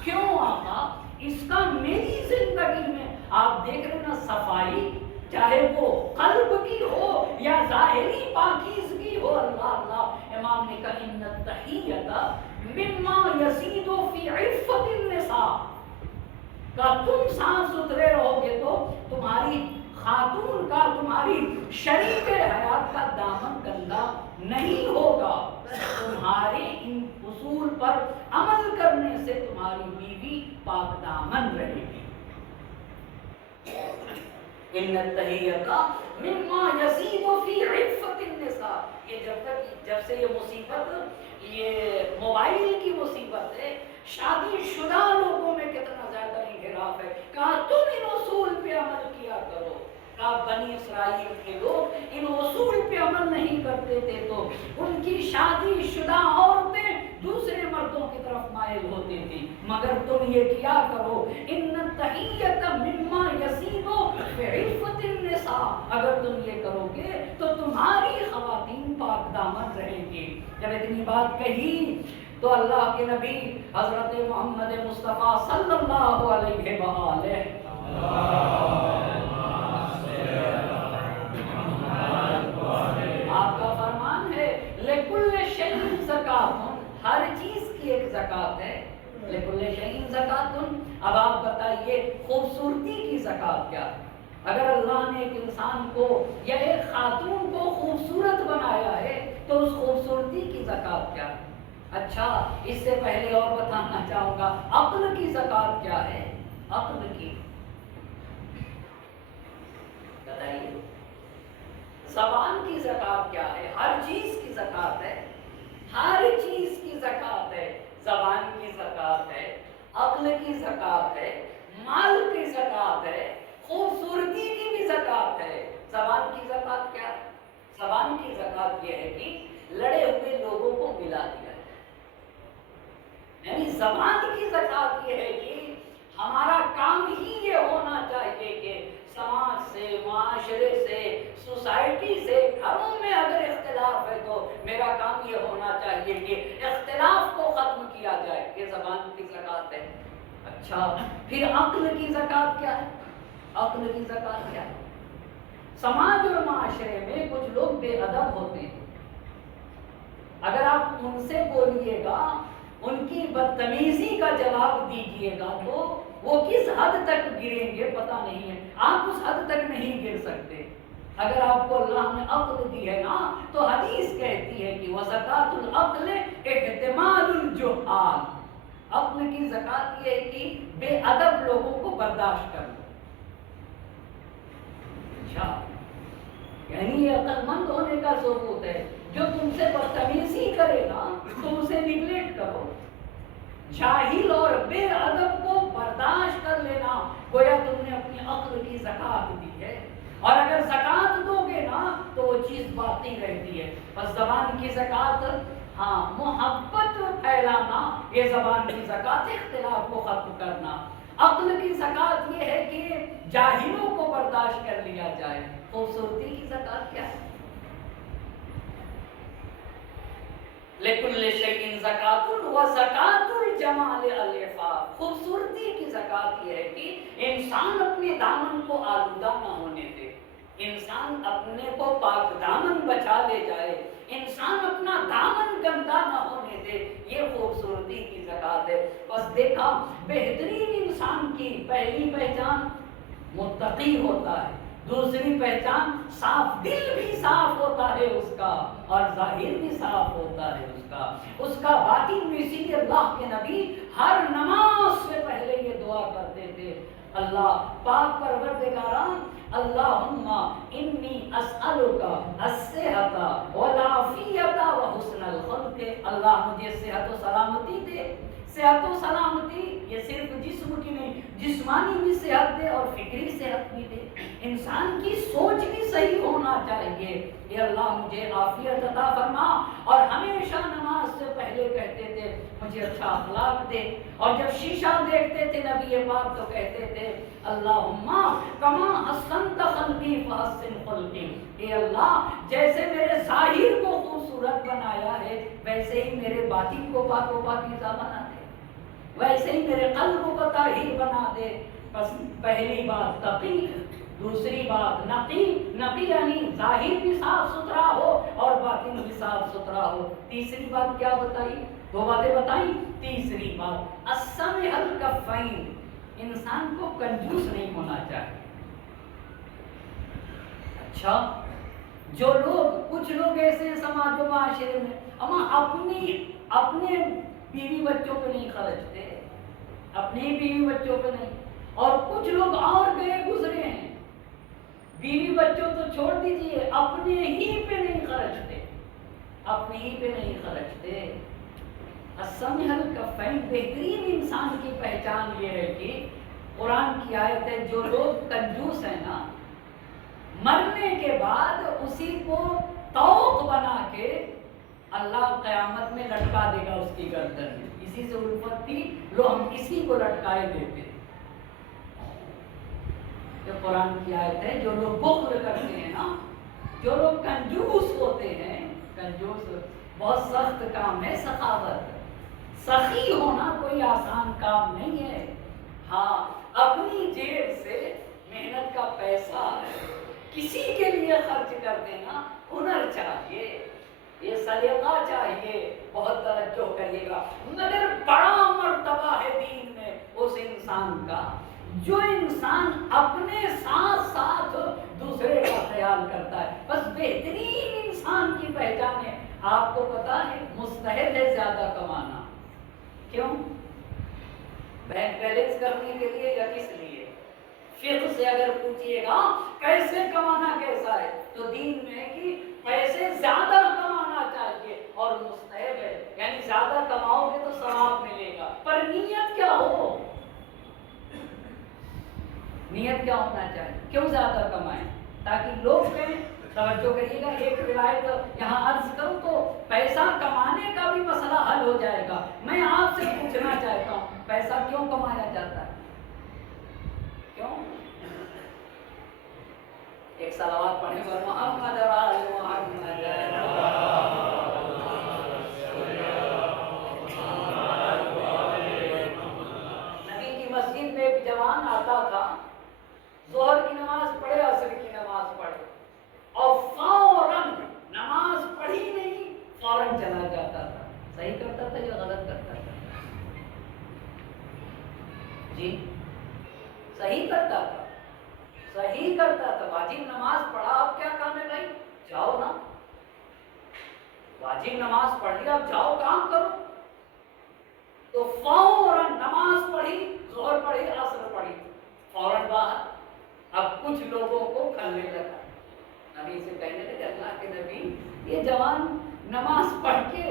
کیوں آقا؟ اس کا میری زندگی میں آپ دیکھ رہے نا صفائی, چاہے وہ قلب کی ہو یا ظاہری پاکیزگی ہو. اللہ اللہ. امام نے کہا ان التحیۃ مما یزید فی عفت النساء, کہ تم صاف ستھرے رہو گے تو تمہاری خاتون کا, تمہاری شریک حیات کا دامن گندا نہیں ہوگا. تمہارے ان اصول پر عمل کرنے سے تمہاری بیوی پاک دامن رہے گی. ان التحیۃ مما یزید فی عفت النساء. یہ جب سے یہ مصیبت, یہ موبائل کی مصیبت ہے, شادی شدہ لوگوں میں کتنا زیادہ انحراف ہے. کہا تم ان اصول پہ عمل کیا کرو. کہا بنی اسرائیل کے لوگ ان اصول پہ عمل نہیں کرتے تھے تو ان کی شادی شدہ عورتیں دوسرے مردوں کی طرف مائل ہوتی تھی. مگر تم یہ کیا کرو, ان التحیۃ مما یزید فی عفت النساء, اگر تم یہ کرو گے تو تمہاری خواتین پاک دامن رہیں گی. جب اتنی بات کہی تو اللہ کے نبی حضرت محمد مصطفیٰ صلی اللہ علیہ وآلہ آپ کا فرمان ہے لکل شیء زکات, ہر چیز کی ایک زکات ہے. لکل شیء زکات. اب آپ بتائیے خوبصورتی کی زکات کیا؟ اگر اللہ نے ایک انسان کو یا ایک خاتون کو خوبصورت بنایا ہے تو اس خوبصورتی کی زکات کیا؟ اچھا اس سے پہلے اور بتانا چاہوں گا عقل کی زکات کیا ہے؟ عقل کی بتائیے. زبان کی زکات کیا ہے؟ ہر چیز کی زکات ہے, ہر چیز کی زکات ہے. زبان کی زکات ہے, عقل کی زکات ہے, مال کی زکات ہے, خوبصورتی کی بھی زکات ہے. زبان کی زکات کیا ہے؟ زبان کی زکات یہ ہے کہ لڑے ہوئے لوگوں کو ملا دیا ہے. یعنی زبان کی زکات یہ ہے کہ ہمارا کام ہی یہ ہونا چاہیے کہ سماج سے, معاشرے سے, سوسائٹی سے, گھروں میں اگر اختلاف ہے تو میرا کام یہ ہونا چاہیے کہ اختلاف کو ختم کیا جائے. یہ زبان کی زکات ہے. اچھا پھر عقل کی زکات کیا ہے؟ عقل کی زکات کیا ہے؟ سماج اور معاشرے میں کچھ لوگ بے ادب ہوتے ہیں, اگر آپ ان سے بولیے گا, ان کی بدتمیزی کا جواب دیجیے گا تو وہ کس حد تک گریں گے پتہ نہیں ہے. آپ اس حد تک نہیں گر سکتے. اگر آپ کو اللہ نے عقل دی ہے نا تو حدیث کہتی ہے کہ وزکات العقل احتمال الجہال. عقل کی زکات یہ ہے کہ بے ادب لوگوں کو برداشت کر لو. اچھا یعنی یہ عقل مند ہونے کا ثبوت ہے. جو تم سے بدتمیزی کرے گا تم اسے نیگلیکٹ کرو. جاہل اور بے ادب کو برداشت کر لینا گویا تم نے اپنی عقل کی زکات دی ہے. اور اگر زکات دو گے نا تو وہ چیز باقی رہتی ہے. بس زبان کی زکات, ہاں محبت پھیلانا, یہ زبان کی زکات, اختلاف کو ختم کرنا. عقل کی زکات یہ ہے کہ جاہلوں کو برداشت کر لیا جائے. خوبصورتی کی زکات کیا ہے؟ لِكُلِّ شَيْءٍ زَكَاةٌ وَزَكَاةُ الْجَمَالِ الْعِفَافِ. خوبصورتی کی زکات یہ ہے کہ انسان اپنے دامن کو آلودہ نہ ہونے دے، انسان اپنے کو پاک دامن بچا لے جائے، انسان اپنا دامن گندا نہ ہونے دے. یہ خوبصورتی کی زکات ہے. بس دیکھا بہترین انسان کی پہلی پہچان متقی ہوتا ہے، دوسری پہچان صاف دل بھی صاف ہوتا ہے اس کا، اور ظاہر بھی صاف ہوتا ہے اس کا باطن میں. اسی لیے اللہ کے نبی ہر نماز سے پہلے یہ دعا کرتے تھے، اللہ پاک پروردگاران اللہم انی اسألک الصحۃ والعافیۃ وحسن الخلق. اللہ مجھے صحت و سلامتی دے. صحت و سلامتی یہ صرف جسم کی نہیں، جسمانی بھی صحت دے اور فکری صحت بھی دے. انسان کی سوچ بھی صحیح ہونا چاہیے. یہ اللہ مجھے عافیت عطا فرما. اور ہمیشہ نماز سے پہلے کہتے تھے مجھے اچھا اخلاق دے. اور جب شیشہ دیکھتے تھے نبی پاک تو کہتے تھے اللہم کما حسنت خلقی فحسن خلقی. اے اللہ جیسے میرے ظاہر کو خوبصورت بنایا ہے ویسے ہی میرے باطن کو پاک و پاکیزہ بنا دے، ویسے ہی میرے قلب کو طاہر بنا دے. بس پہلی بات تقی، دوسری بات نقی. نقی یعنی ظاہر بھی صاف ستھرا ہو اور باطن بھی صاف ستھرا ہو. تیسری بات کیا بتائی؟ دو باتیں بتائیں. تیسری بات السمع الکفین. انسان کو کنجوس نہیں ہونا چاہیے. اچھا جو لوگ کچھ لوگ ایسے ہیں سماج و معاشرے میں اپنے بیوی بچوں پہ نہیں خرچتے، اپنی بیوی بچوں پہ نہیں. اور کچھ لوگ اور گئے گزرے ہیں بیوی بچوں تو چھوڑ دیجئے اپنے ہی پہ نہیں خرچتے، اپنے ہی پہ نہیں خرچتے. السمع الکفین. بہترین انسان کی پہچان یہ ہے کہ قرآن کی آیت ہے جو لوگ کنجوس ہیں نا مرنے کے بعد اسی کو طوق بنا کے اللہ قیامت میں لٹکا دے گا اس کی گردن میں. اسی سے الفت تھی لو ہم اسی کو لٹکائے دیتے. یہ قرآن کی آیت ہے. جو لوگ بخل کرتے ہیں نا، جو لوگ کنجوس ہوتے ہیں، کنجوس بہت سخت کام ہے. سخاوت سخی ہونا کوئی آسان کام نہیں ہے. ہاں اپنی جیب سے محنت کا پیسہ کسی کے لیے خرچ کر دینا ہنر چاہیے، یہ سلیقہ چاہیے. بہت توجہ کریے گا. مگر بڑا مرتبہ ہے دین میں اس انسان کا جو انسان اپنے ساتھ ساتھ دوسرے کا خیال کرتا ہے. بس بہترین انسان کی پہچان ہے. آپ کو پتا ہے مستحب ہے زیادہ کمانا. کیوں؟ بینک بیلنس کرنے کے لیے یا کس لیے؟ فقہ سے اگر پوچھئے گا کیسے کمانا کیسا ہے تو دین میں ہے کہ پیسے زیادہ کمانا چاہیے اور مستحب ہے. یعنی زیادہ کماؤ گے تو ثواب ملے گا. پر نیت کیا ہو؟ نیت کیا ہونا چاہیے؟ کیوں زیادہ کمائیں؟ تاکہ لوگ کہیں. توجہ کریے گا. ایک روایت یہاں عرض کروں تو پیسہ کمانے کا بھی مسئلہ حل ہو جائے گا. میں آپ سے پوچھنا چاہتا ہوں پیسہ کیوں کمایا جاتا ہے؟ کیوں؟ ایک صلوات پڑھیں گے محمد آل محمد. نبی کی مسجد میں ایک جوان آتا تھا، ظہر کی نماز پڑھے عصر کی نماز پڑھے اور فوراً نماز پڑھی نہیں فوراً چلا جاتا تھا. صحیح کرتا تھا یا غلط کرتا تھا؟ جی صحیح کرتا تھا. صحیح کرتا تھا. واجب نماز پڑھا اب کیا کام ہے بھائی؟ جاؤ نا. واجب نماز پڑھ لیا اب جاؤ کام کرو. تو فوراً نماز پڑھی، ظہر پڑھی، عصر پڑھی، فوراً باہر. اب کچھ لوگوں کو کھلنے لگا. نبی سے کہنے لگے اللہ کے نبی یہ جوان نماز پڑھ کے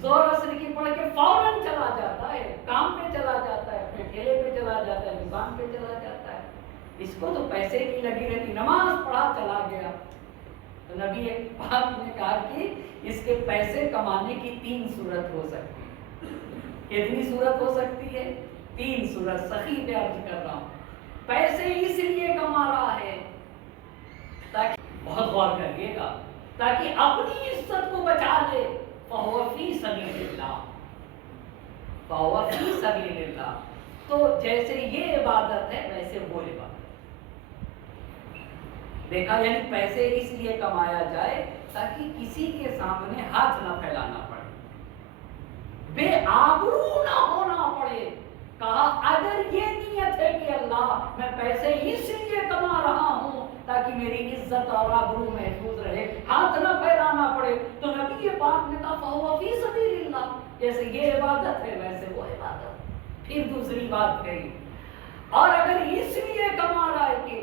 ظہر عصر کی پڑھ کے فوراً چلا جاتا ہے، کام پہ چلا جاتا ہے، اپنے ٹھیلے پہ چلا جاتا ہے، دکان پہ چلا جاتا ہے. اس کو تو پیسے کی لگی رہتی. نماز پڑھا چلا گیا. تو نبی پاک نے کہا کہ اس کے پیسے کمانے کی 3 صورت ہو سکتی ہے. کتنی صورت ہو سکتی ہے؟ 3 سورت سخی پہ عرض کر رہا ہوں، پیسے اس لیے کما رہا ہے تاکہ، بہت غور کریے گا، تاکہ اپنی عزت کو بچا لے، فَهُوَ فِي سَبِيلِ اللَّهِ، فَهُوَ فِي سَبِيلِ اللَّهِ۔ تو جیسے یہ عبادت ہے ویسے وہ عبادت، دیکھا، یعنی پیسے اس لیے کمایا جائے تاکہ کسی کے سامنے ہاتھ نہ پھیلانا پڑے، بے آبرو نہ ہونا پڑے۔ کہا اگر یہ نیت ہے کہ اللہ میں پیسے اس لیے کما رہا ہوں تاکہ میری عزت اور آبرو محفوظ رہے، ہاتھ نہ پھیلانا پڑے، تو نبی پاک نے کہا فَهُوَ فِي سَبِيلِ اللَّهِ، جیسے یہ عبادت ہے ویسے وہ عبادت۔ پھر دوسری بات کہی، اور اگر اس لیے کما رہا ہے کہ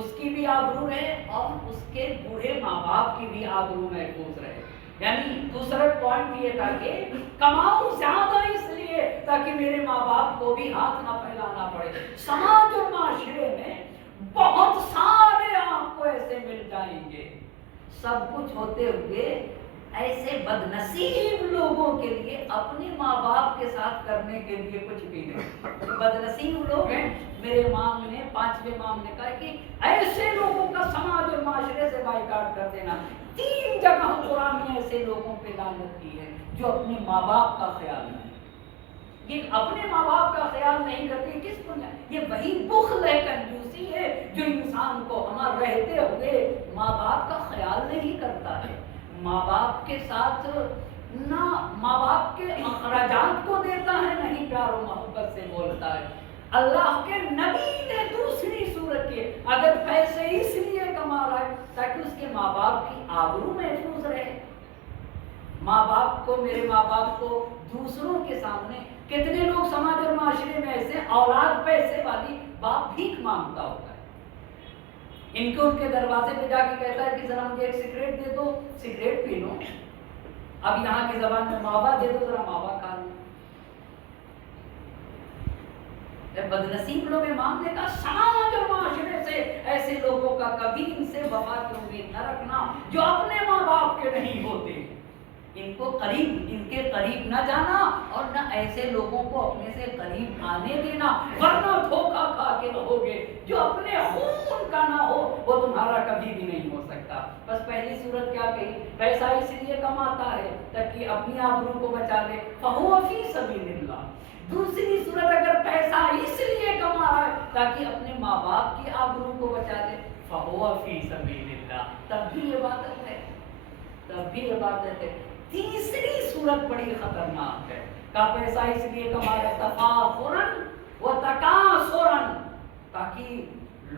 اس کی بھی آبرو رہے اور اس کے بوڑھے ماں باپ کی بھی آبرو محفوظ رہے، یعنی دوسرا پوائنٹ یہ تھا کہ کماؤں زیادہ اس لیے تاکہ میرے ماں باپ کو بھی ہاتھ نہ پھیلانا پڑے۔ سماج اور معاشرے میں بہت سارے آپ کو ایسے مل جائیں گے، سب کچھ ہوتے ہوئے ایسے بد نصیب لوگوں کے لیے اپنے ماں باپ کے ساتھ کرنے کے لیے کچھ بھی نہیں۔ بد نصیب لوگ ہیں، میرے امام نے 5ویں امام نے کہا کہ ایسے لوگوں کا سماج اور معاشرے سے بائیکاٹ کر دینا۔ 3 جگہ قرآن نے ایسے لوگوں پہ لعنت کی ہے جو اپنے ماں باپ کا خیال نہیں، یہ اپنے ماں باپ کا خیال نہیں کرتے، کس کو نہیں؟ یہ وہی بخل ہے، کنجوسی ہے جو انسان کو ہمارے رہتے ہوئے ماں باپ کا خیال نہیں کرتا ہے، ماں باپ کے ساتھ نہ ماں باپ کے اخراجات کو دیتا ہے، نہیں پیار و محبت سے بولتا ہے۔ اللہ کے نبی نے دوسری صورت کی، اگر پیسے اس لیے کما رہا ہے تاکہ اس کے ماں باپ کی آبرو محفوظ رہے، ماں باپ کو، میرے ماں باپ کو دوسروں کے سامنے، کتنے لوگ سماج اور معاشرے میں ایسے اولاد پیسے والی باپ بھیک مانگتا ہوتا ہے، ان کو ان کے دروازے پہ جا کے کہتا ہے کہ ذرا مجھے ایک سگریٹ دے دو، سگریٹ پی لو، اب یہاں کی زبان میں ماوا دے دو، ذرا ماوا کھا لو۔ بد نصیب لوگ، امام نے کہا سماج اور معاشرے سے ایسے لوگوں کا کبھی ان سے وفا کی امید نہ رکھنا جو اپنے ماں باپ کے نہیں ہوتے، ان کو قریب، ان کے قریب نہ جانا اور نہ ایسے لوگوں کو اپنے سے قریب آنے دینا، ورنہ دھوکہ کھا کے رہو گے، جو اپنے خون کا نہ ہو وہ تمہارا کبھی بھی نہیں ہو سکتا۔ بس پہلی صورت کیا کہی؟ پیسہ اس لیے کماتا ہے تاکہ اپنی آبرو کو بچا لے، فَهُوَ فِي سَبِيلِ اللَّهِ۔ دوسری صورت، اگر پیسہ اس لیے کما رہا ہے تاکہ اپنے ماں باپ کی آبرو کو بچا لے، فَهُوَ فِي سَبِيلِ اللَّهِ، تب بھی عبادت ہے، تب بھی عبادت ہے۔ تیسری صورت بڑی خطرناک ہے، کا پیسہ اس لیے کما رہا ہے تفاخراً وتکاثراً، تاکہ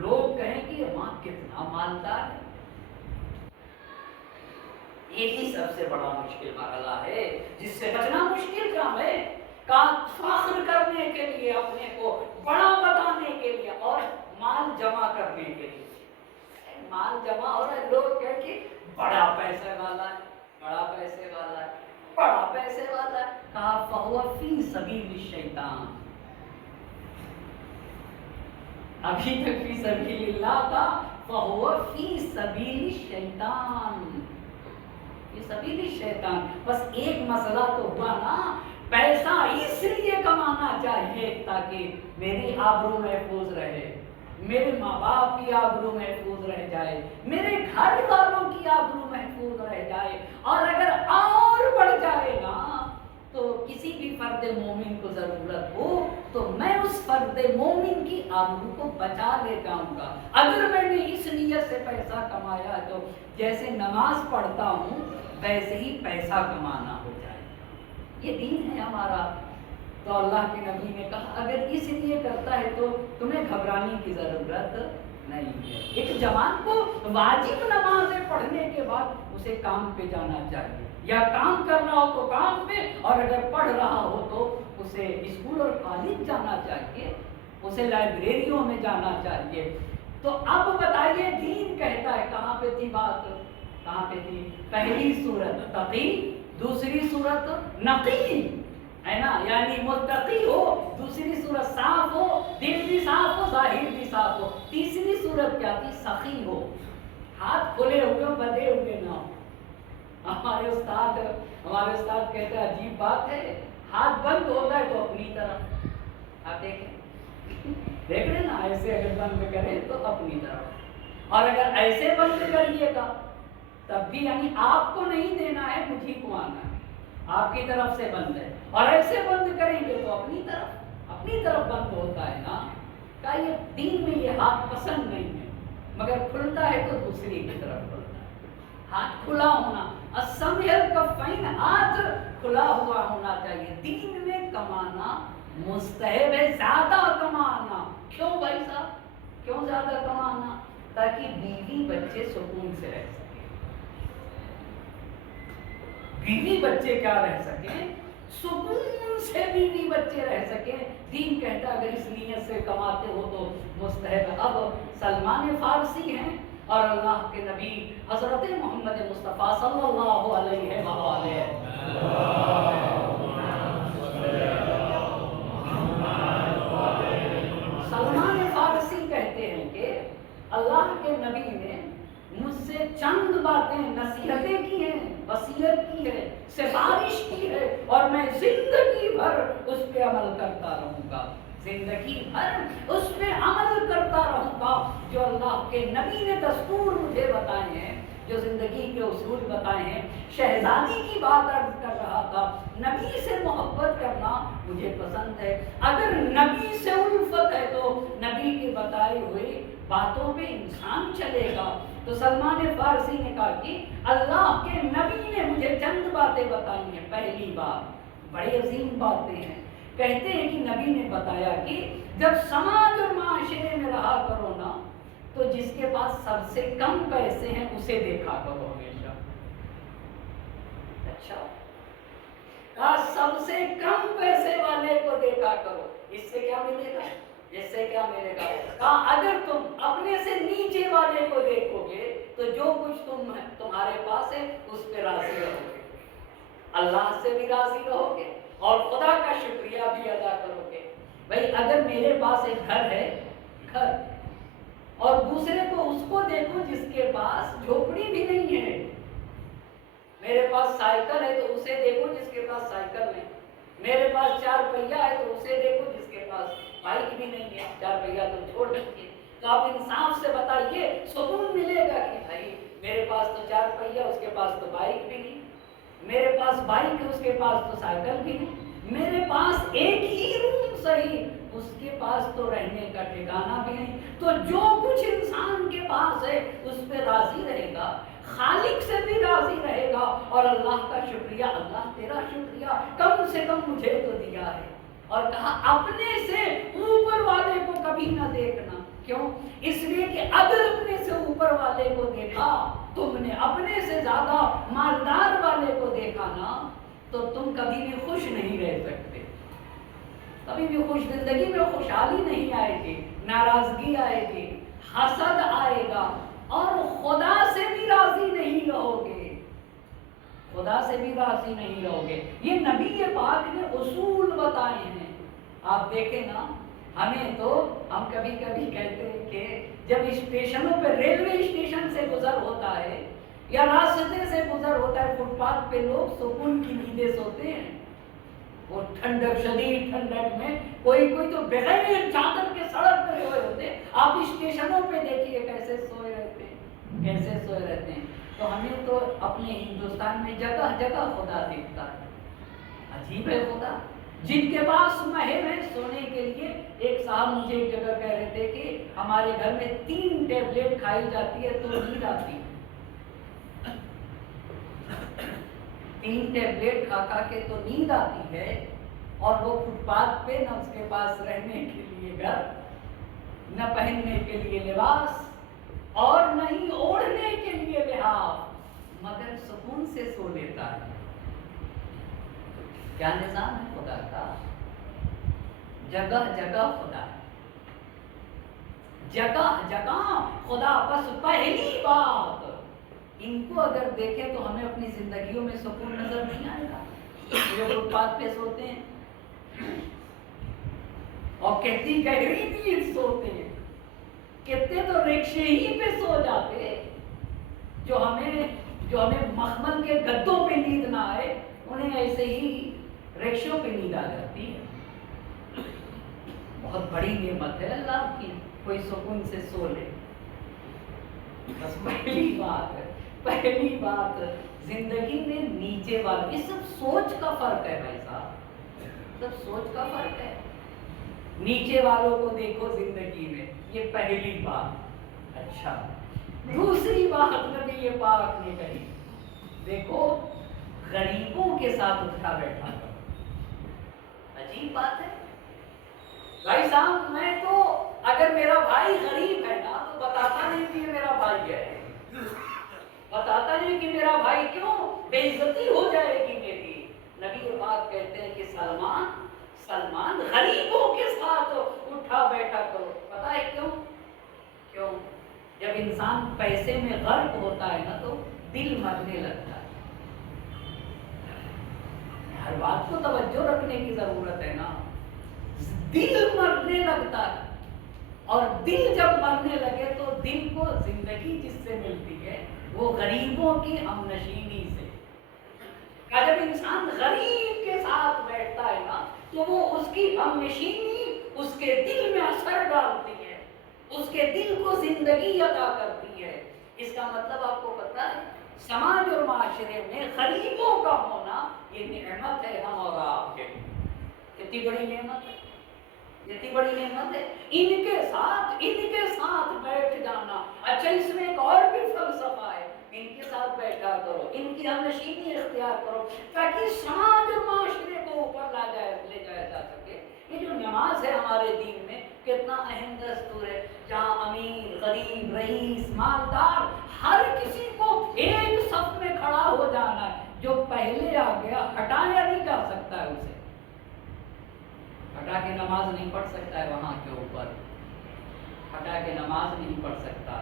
لوگ کہیں کہ یہ ماں کتنا مالدار ہے۔ یہی سب سے بڑا مشکل مرحلہ ہے جس سے بچنا مشکل کام ہے، کا فخر کرنے کے لیے، اپنے کو بڑا بتانے کے لیے اور مال جمع کرنے کے لیے، مال جمع ہو رہا ہے، لوگ کہیں کہ بڑا پیسے والا ہے، بڑا پیسے والا ہے، بڑا پیسے والا ہے، کہا فَهُوَ فِي سَبِيلِ الشَّيْطَانِ، ابھی تک فی سبیل اللہ تھا، فَهُوَ فِي سَبِيلِ الشَّيْطَانِ، یہ سبیل الشیطان۔ بس ایک مسئلہ تو ہوا نا، پیسہ اس لیے کمانا چاہیے تاکہ میری آبرو محفوظ رہے، میرے ماں باپ کی آبرو محفوظ رہ جائے، میرے گھر والوں کی آبرو محفوظ رہ جائے، اور اگر اور بڑھ جائے نا تو کسی بھی فرد مومن کو ضرورت ہو تو میں اس فرد مومن کی آبرو کو بچا لے جاؤں گا۔ اگر میں نے اس نیت سے پیسہ کمایا تو جیسے نماز پڑھتا ہوں ویسے ہی پیسہ کمانا ہو جائے، یہ دین ہے ہمارا۔ تو اللہ کے نبی نے کہا اگر اس لیے کرتا ہے تو تمہیں گھبرانے کی ضرورت نہیں ہے۔ ایک جوان کو واجب نمازیں پڑھنے کے بعد اسے کام پہ جانا چاہیے، یا کام کر رہا ہو تو کام پہ، اور اگر پڑھ رہا ہو تو اسے اسکول اور کالج جانا چاہیے، اسے لائبریریوں میں جانا چاہیے۔ تو اب بتائیے دین کہتا ہے، کہاں پہ تھی بات، کہاں پہ تھی؟ پہلی صورت تقی، دوسری صورت نقی ہے نا، یعنی متقی ہو، دوسری صورت صاف ہو، دل بھی صاف ہو، ظاہر بھی صاف ہو، تیسری صورت کیا تھی؟ سخی ہو، ہاتھ کھلے ہوئے ہو، بدے ہوئے نہ ہو۔ ہمارے استاد کہتے ہیں عجیب بات ہے، ہاتھ بند ہوتا ہے تو اپنی طرف، آپ دیکھ رہے نا، ایسے اگر بند کریں تو اپنی طرف، اور اگر ایسے بند کریے گا تب بھی یعنی آپ کو نہیں دینا ہے، مجھے کو آنا ہے، آپ کی طرف سے بند ہے، اور ایسے بند کریں گے تو اپنی طرف بند ہوتا ہے نا. کہ یہ دین میں یہ ہاتھ پسند نہیں ہے، مگر کھلتا ہے تو دوسری کی طرف کھلتا ہے. ہاتھ کھلا ہونا، السمع کفین، ہاتھ کھلا ہوا ہونا چاہیے. دین میں کمانا مستحب ہے، زیادہ کمانا. کیوں بھائی صاحب، کیوں زیادہ کمانا؟ تاکہ بیوی بچے سکون سے رہ سکیں. بیوی بچے کیا رہ سکیں؟ سکون سے بیوی بچے رہ سکیں. دین کہتا ہے اگر اس نیت سے کماتے ہو تو مستحب. اب سلمان فارسی ہیں اور اللہ کے نبی حضرت محمد مصطفیٰ صلی اللہ علیہ وآلہ سلمان فارسی کہتے ہیں کہ اللہ کے نبی نے مجھ سے چند باتیں نصیحتیں کی ہیں، وصیت کی ہے، سفارش کی ہے، اور میں زندگی بھر اس پہ عمل کرتا رہوں گا. زندگی بھر اس پہ عمل کرتا رہوں گا. جو اللہ کے نبی نے دستور مجھے بتائے ہیں، جو زندگی کے اصول بتائے ہیں. شہزادی کی بات عرض کر رہا تھا، نبی سے محبت کرنا مجھے پسند ہے. اگر نبی سے الفت ہے تو نبی کے بتائے ہوئے باتوں پہ انسان چلے گا. تو سلمان فارسی نے کہا کہ اللہ کے نبی نے مجھے چند باتیں بتائی ہیں. پہلی بات بڑی عظیم باتیں ہیں. کہتے ہیں کہ نبی نے بتایا کہ جب سماج اور معاشرے میں رہا کرو نا تو جس کے پاس سب سے کم پیسے ہیں اسے دیکھا کرو ہمیشہ. اچھا، سب سے کم پیسے والے کو دیکھا کرو. اس سے کیا ملے گا؟ اس سے کیا ملے گا؟ کہا اگر تم اپنے سے نیچے والے کو دیکھو گے تو جو کچھ تمہارے پاس ہے اس پہ راضی رہو گے، اللہ سے بھی راضی رہو گے اور خدا کا شکریہ بھی ادا کرو گے. بھائی اگر میرے پاس ایک گھر ہے، گھر، اور دوسرے کو اس کو دیکھو جس کے پاس جھوپڑی بھی نہیں ہے. میرے پاس سائیکل ہے تو اسے دیکھو جس کے پاس سائیکل نہیں. میرے پاس 4 پہیا ہے تو اسے دیکھو جس کے پاس بائک بھی نہیں ہے. 4 پہیا تو چھوڑ دیجیے. تو آپ انصاف سے بتائیے سکون ملے گا کہ بھائی میرے پاس تو 4 پہیا، اس کے پاس تو بائک بھی نہیں، میرے پاس بائک ہے اس کے پاس تو سائیکل بھی نہیں، میرے پاس ایک ہی روم صحیح اس کے پاس تو رہنے کا ٹھکانہ بھی نہیں. تو جو کچھ انسان کے پاس ہے اس پہ راضی رہے گا، خالق سے بھی راضی رہے گا اور اللہ کا شکریہ، اللہ تیرا شکریہ کم سے کم مجھے تو دیا ہے. اور کہا اپنے سے اوپر والے کو کبھی نہ دیکھنا. کیوں؟ اس لیے کہ اگر اپنے سے اوپر والے کو دیکھا، تم نے اپنے سے زیادہ مالدار والے کو دیکھا نا تو تم کبھی بھی خوش نہیں رہ سکتے. کبھی بھی خوش، زندگی میں خوشحالی نہیں آئے گی، ناراضگی آئے گی، حسد آئے گا اور خدا سے بھی راضی نہیں رہو گے. خدا سے بھی راضی نہیں رہو گے. یہ نبی پاک نے اصول بتائے ہیں. آپ دیکھیں نا، ہمیں تو ہم کبھی کبھی کہتے ہیں کہ جب اسٹیشنوں پہ، ریلوے اسٹیشن سے گزر ہوتا ہے یا راستے سے گزر ہوتا ہے، فٹ پاتھ پہ لوگ سکون کی نیندیں سوتے ہیں. وہ ٹھنڈک، شدید ٹھنڈک میں کوئی تو بغیر چادر کے سڑک پہ سوئے ہوتے. آپ اسٹیشنوں پہ دیکھیے کیسے سوئے رہتے ہیں، کیسے سوئے رہتے ہیں. تو ہمیں تو اپنے ہندوستان میں جگہ جگہ خدا دکھتا ہے. عجیب ہے خدا. جن کے پاس محل ہے سونے کے لیے، ایک صاحب مجھے ایک جگہ کہہ رہے تھے کہ ہمارے گھر میں 3 ٹیبلٹ کھائی جاتی ہے تو نیند آتی ہے. 3 ٹیبلٹ کھا کے تو نیند آتی ہے، اور وہ فٹ پاتھ پہ نہ اس کے پاس رہنے کے لیے گھر، نہ پہننے کے لیے لباس اور نہ ہی اوڑھنے کے لیے لحاف، مگر سکون سے سو لیتا ہے. کیا نظام ہے خدا کا؟ جگہ جگہ خدا، جگہ جگہ خدا. بس پہلی بات ان کو اگر دیکھیں تو ہمیں اپنی زندگیوں میں سکون نظر نہیں آئے گا. جو فٹ پاتھ پہ سوتے ہیں اور کتنی گہری نیند سوتے ہیں، کتنے تو رکشے ہی پہ سو جاتے. جو ہمیں مخمل کے گدوں پہ نیند نہ آئے، انہیں ایسے ہی رکشوں پہ نیند آ جاتی ہے. بہت بڑی نعمت ہے اللہ کی، کوئی سکون سے سو لے. بس پہلی بات زندگی میں نیچے والوں، یہ سب سوچ کا فرق ہے بھائی صاحب، سب سوچ کا فرق ہے. نیچے والوں کو دیکھو زندگی میں، یہ پہلی بات. اچھا، دوسری بات نبی پاک نے کہی، دیکھو غریبوں کے ساتھ اٹھا بیٹھا کرو. عجیب بات ہے بھائی صاحب. میں تو اگر میرا بھائی غریب ہے نا تو بتاتا نہیں کہ یہ میرا بھائی ہے، بتاتا نہیں کہ میرا بھائی، کیوں؟ بے عزتی ہو جائے گی میری. نبی پاک کہتے ہیں کہ سلمان غریبوں کے ساتھ اٹھا بیٹھا کرو. پتہ ہے کیوں؟ جب انسان پیسے میں غرق ہوتا ہے نا تو دل مرنے لگتا ہے. ہر بات کو توجہ رکھنے کی ضرورت ہے نا. دل مرنے لگتا ہے، اور دل جب مرنے لگے تو دل کو زندگی جس سے ملتی ہے وہ غریبوں کی ہم نشینی سے. جب انسان غریب کے ساتھ بیٹھتا ہے نا تو وہ اس کی ہم نشینی اس کے دل میں اثر ڈالتی ہے، اس کے دل کو زندگی عطا کرتی ہے. اس کا مطلب آپ کو پتہ ہے، سماج اور معاشرے میں غریبوں کا ہونا یہ نعمت ہے ہم اور آپ کے. کتنی بڑی نعمت ہے، اتنی بڑی نعمت ہے. ان کے ساتھ بیٹھ جانا. اچھا، اس میں ایک اور بھی فلسفہ ہے، ان کے ساتھ بیٹھا کرو، ان کی ہم نشینی اختیار کرو تاکہ سماج اور معاشرے کو اوپر لے جایا جا سکے. یہ جو نماز ہے ہمارے دین میں کتنا اہم دستور ہے، جہاں امیر، غریب، رئیس، مالدار، ہر کسی کو ایک صف میں کھڑا ہو جانا ہے. جو پہلے آ گیا ہٹایا نہیں جا سکتا ہے، اسے ہٹا کے نماز نہیں پڑھ سکتا ہے. وہاں کے اوپر ہٹا کے نماز نہیں پڑھ سکتا.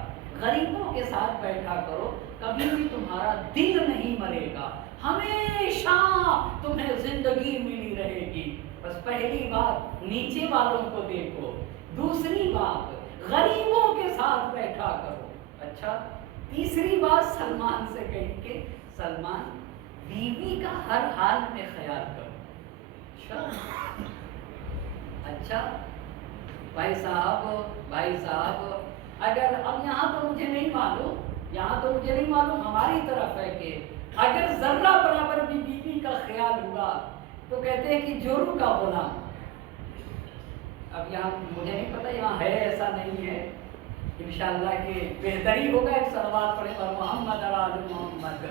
غریبوں کے ساتھ بیٹھا کرو، کبھی بھی تمہارا دل نہیں مرے گا، ہمیشہ تمہیں زندگی ملی رہے گی. بس پہلی بات نیچے والوں کو دیکھو، دوسری بات غریبوں کے ساتھ بیٹھا کرو. اچھا، تیسری بات سلمان سے کہی کہ سلمان بیوی کا ہر حال میں خیال کرو. اچھا بھائی صاحب اگر اب یہاں تو مجھے نہیں معلوم ہماری طرف ہے کہ اگر ذرہ برابر بھی بیوی کا خیال ہوا تو کہتے ہیں کہ جورو کا غلام. اب یہاں مجھے نہیں پتہ یہاں ہے ایسا نہیں ہے، انشاءاللہ کہ بہتری ہوگا. ایک صلوات پڑھیں پر محمد آل محمد.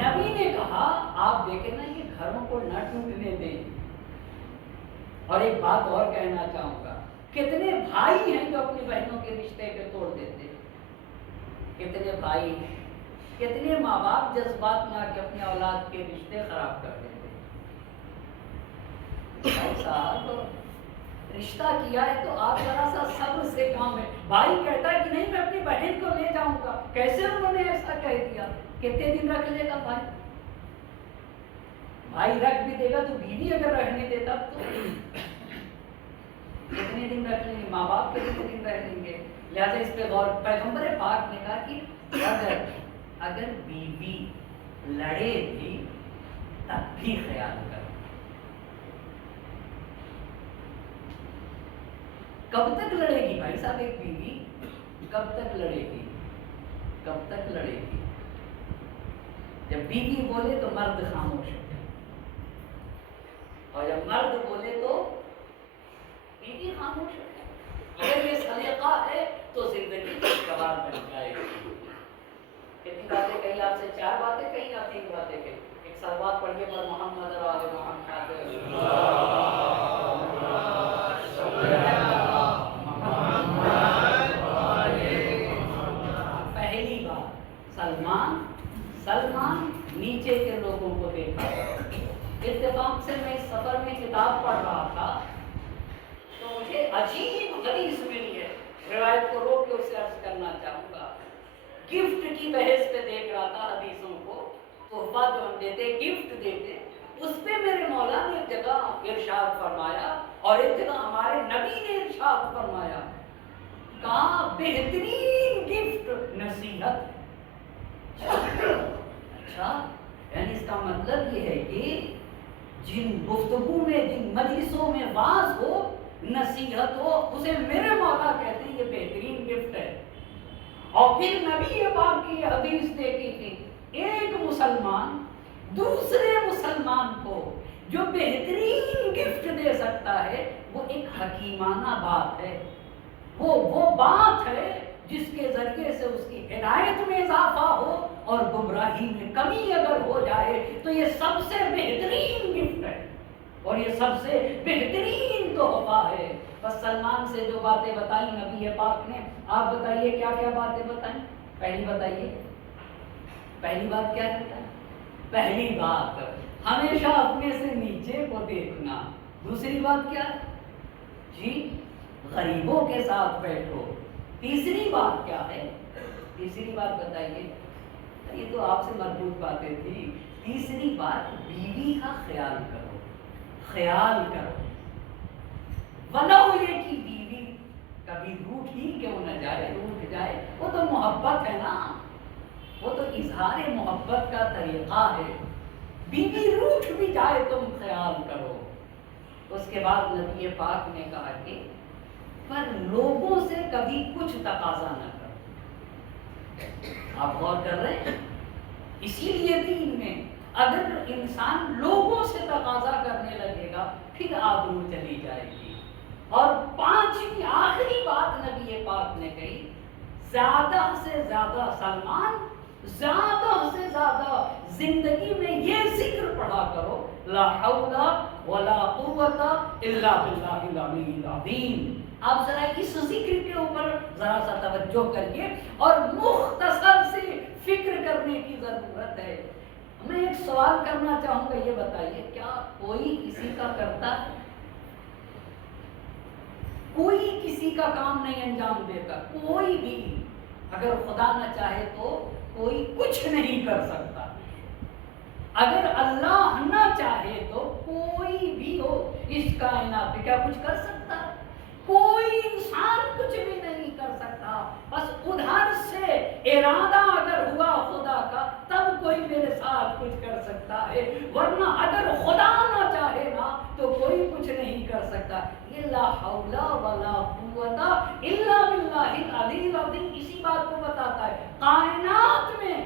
نبی نے کہا آپ دیکھیں نا یہ گھروں کو نہ ٹوٹنے دیں. اور ایک بات اور کہنا چاہوں گا، کتنے بھائی ہیں جو اپنی بہنوں کے رشتے پہ توڑ دیتے ہیں. کتنے بھائی ہیں، کتنے ماں باپ جذبات میں آ کے اپنی اولاد کے رشتے خراب کر دیتے ہیں. بھائی صاحب رشتہ کیا ہے تو آپ ذرا سا صبر سے کام ہے. بھائی کہتا ہے کہ نہیں میں اپنی بہن کو لے جاؤں گا، کیسے انہوں نے ایسا کہہ دیا؟ کتنے دن رکھ لے گا بھائی رکھ بھی دے گا تو بیوی اگر رہنے دیتا تو کتنے دن رکھ لیں گے؟ ماں باپ کتنے دن رہ لیں گے؟ لہٰذا اس پہ غور. پیغمبر پاک نے کہا کہ اگر بیوی لڑے بھی تب بھی خیال کرو. کب تک لڑے گی بھائی صاحب ایک بیوی؟ کب تک لڑے گی؟ جب بیوی بولے تو مرد خاموش ہو جائے، اور جب مرد بولے تو بیوی خاموش ہو جائے. اگر یہ سلیقہ ہے تو زندگی خوشگوار بن جائے گی. کتنی باتیں کہیں آپ سے؟ 4 باتیں کہیں یا 3 باتیں کہیں؟ ایک صلوات پڑھیے پر محمد اور آل محمد. پہلی بات سلمان نیچے کے لوگوں کو دیکھا. اتفاق سے میں اس سفر میں کتاب پڑھ رہا تھا تو مجھے عجیب حدیث ملی ہے، روایت کو روک کے اسے عرض کرنا چاہوں گا. گفٹ کی بحث پہ دیکھ رہا تھا حدیثوں کو، تحفہ جو ہم دیتے گفٹ دیتے، اس پہ میرے مولا نے ایک جگہ ارشاد فرمایا اور ایک جگہ ہمارے نبی نے ارشاد فرمایا، کہا بہترین گفٹ نصیحت. اچھا یعنی اس کا مطلب یہ ہے کہ جن گفتگو میں، جن مجلسوں میں واعظ ہو، نصیحت ہو، اسے میرے مولا کہتے ہیں یہ بہترین گفٹ ہے۔ اور پھر نبی پاک کی حدیث دیکھی تھی، ایک مسلمان دوسرے مسلمان کو جو بہترین گفٹ دے سکتا ہے وہ ایک حکیمانہ بات ہے، وہ بات ہے جس کے ذریعے سے اس کی ہدایت میں اضافہ ہو اور گمراہی میں کمی اگر ہو جائے تو یہ سب سے بہترین گفٹ ہے اور یہ سب سے بہترین تحفہ ہے۔ بس سلمان سے جو باتیں بتائیں نبی پاک نے، آپ بتائیے کیا کیا باتیں بتائیں؟ پہلی بتائیے، پہلی بات کیا ہے؟ پہلی بات ہمیشہ اپنے سے نیچے کو دیکھنا۔ دوسری بات کیا ہے؟ جی غریبوں کے ساتھ بیٹھو۔ تیسری بات کیا ہے؟ تیسری بات بتائیے، یہ تو آپ سے مربوط باتیں تھی۔ تیسری بات بیوی کا خیال کرو، خیال کرو، ولو یہ کہ بیوی کبھی روٹھ ہی کیوں نہ جائے، روٹھ جائے، وہ تو محبت ہے نا، وہ تو اظہار محبت کا طریقہ ہے۔ بیوی روٹھ بھی جائے تم خیال کرو۔ اس کے بعد نبی پاک نے کہا کہ پر لوگوں سے کبھی کچھ تقاضا نہ کرو۔ آپ غور کر رہے ہیں؟ اسی لیے دین میں اگر انسان لوگوں سے تقاضا کرنے لگے گا پھر آبرو چلی جائے گی۔ اور پانچویں آخری بات نبی پاک نے کہی، زیادہ سے زیادہ سلمان، زیادہ سے زیادہ زندگی میں یہ ذکر پڑھا کرو، لا حول ولا قوت الا باللہ العلی العظیم۔ آپ ذرا اس ذکر کے اوپر ذرا سا توجہ کریے اور مختصر سی فکر کرنے کی ضرورت ہے۔ میں ایک سوال کرنا چاہوں گا، یہ بتائیے کیا کوئی کسی کا کرتا ہے؟ کوئی کسی کا کام نہیں انجام دیتا، کوئی بھی، اگر خدا نہ چاہے تو کوئی کچھ نہیں کر سکتا۔ اگر اللہ نہ چاہے تو کوئی بھی ہو اس کائنات میں کیا کچھ کر سکتا ہے؟ کوئی انسان کچھ بھی نہیں کر سکتا۔ بس ادھر سے ارادہ اگر ہوا خدا کا تب کوئی میرے ساتھ کچھ کر سکتا ہے، ورنہ اگر خدا نہ چاہے نا تو کوئی کچھ نہیں کر سکتا۔ یہ لا حول ولا قوت الا باللہ العلی العظیم اسی بات کو بتاتا ہے۔ کائنات میں،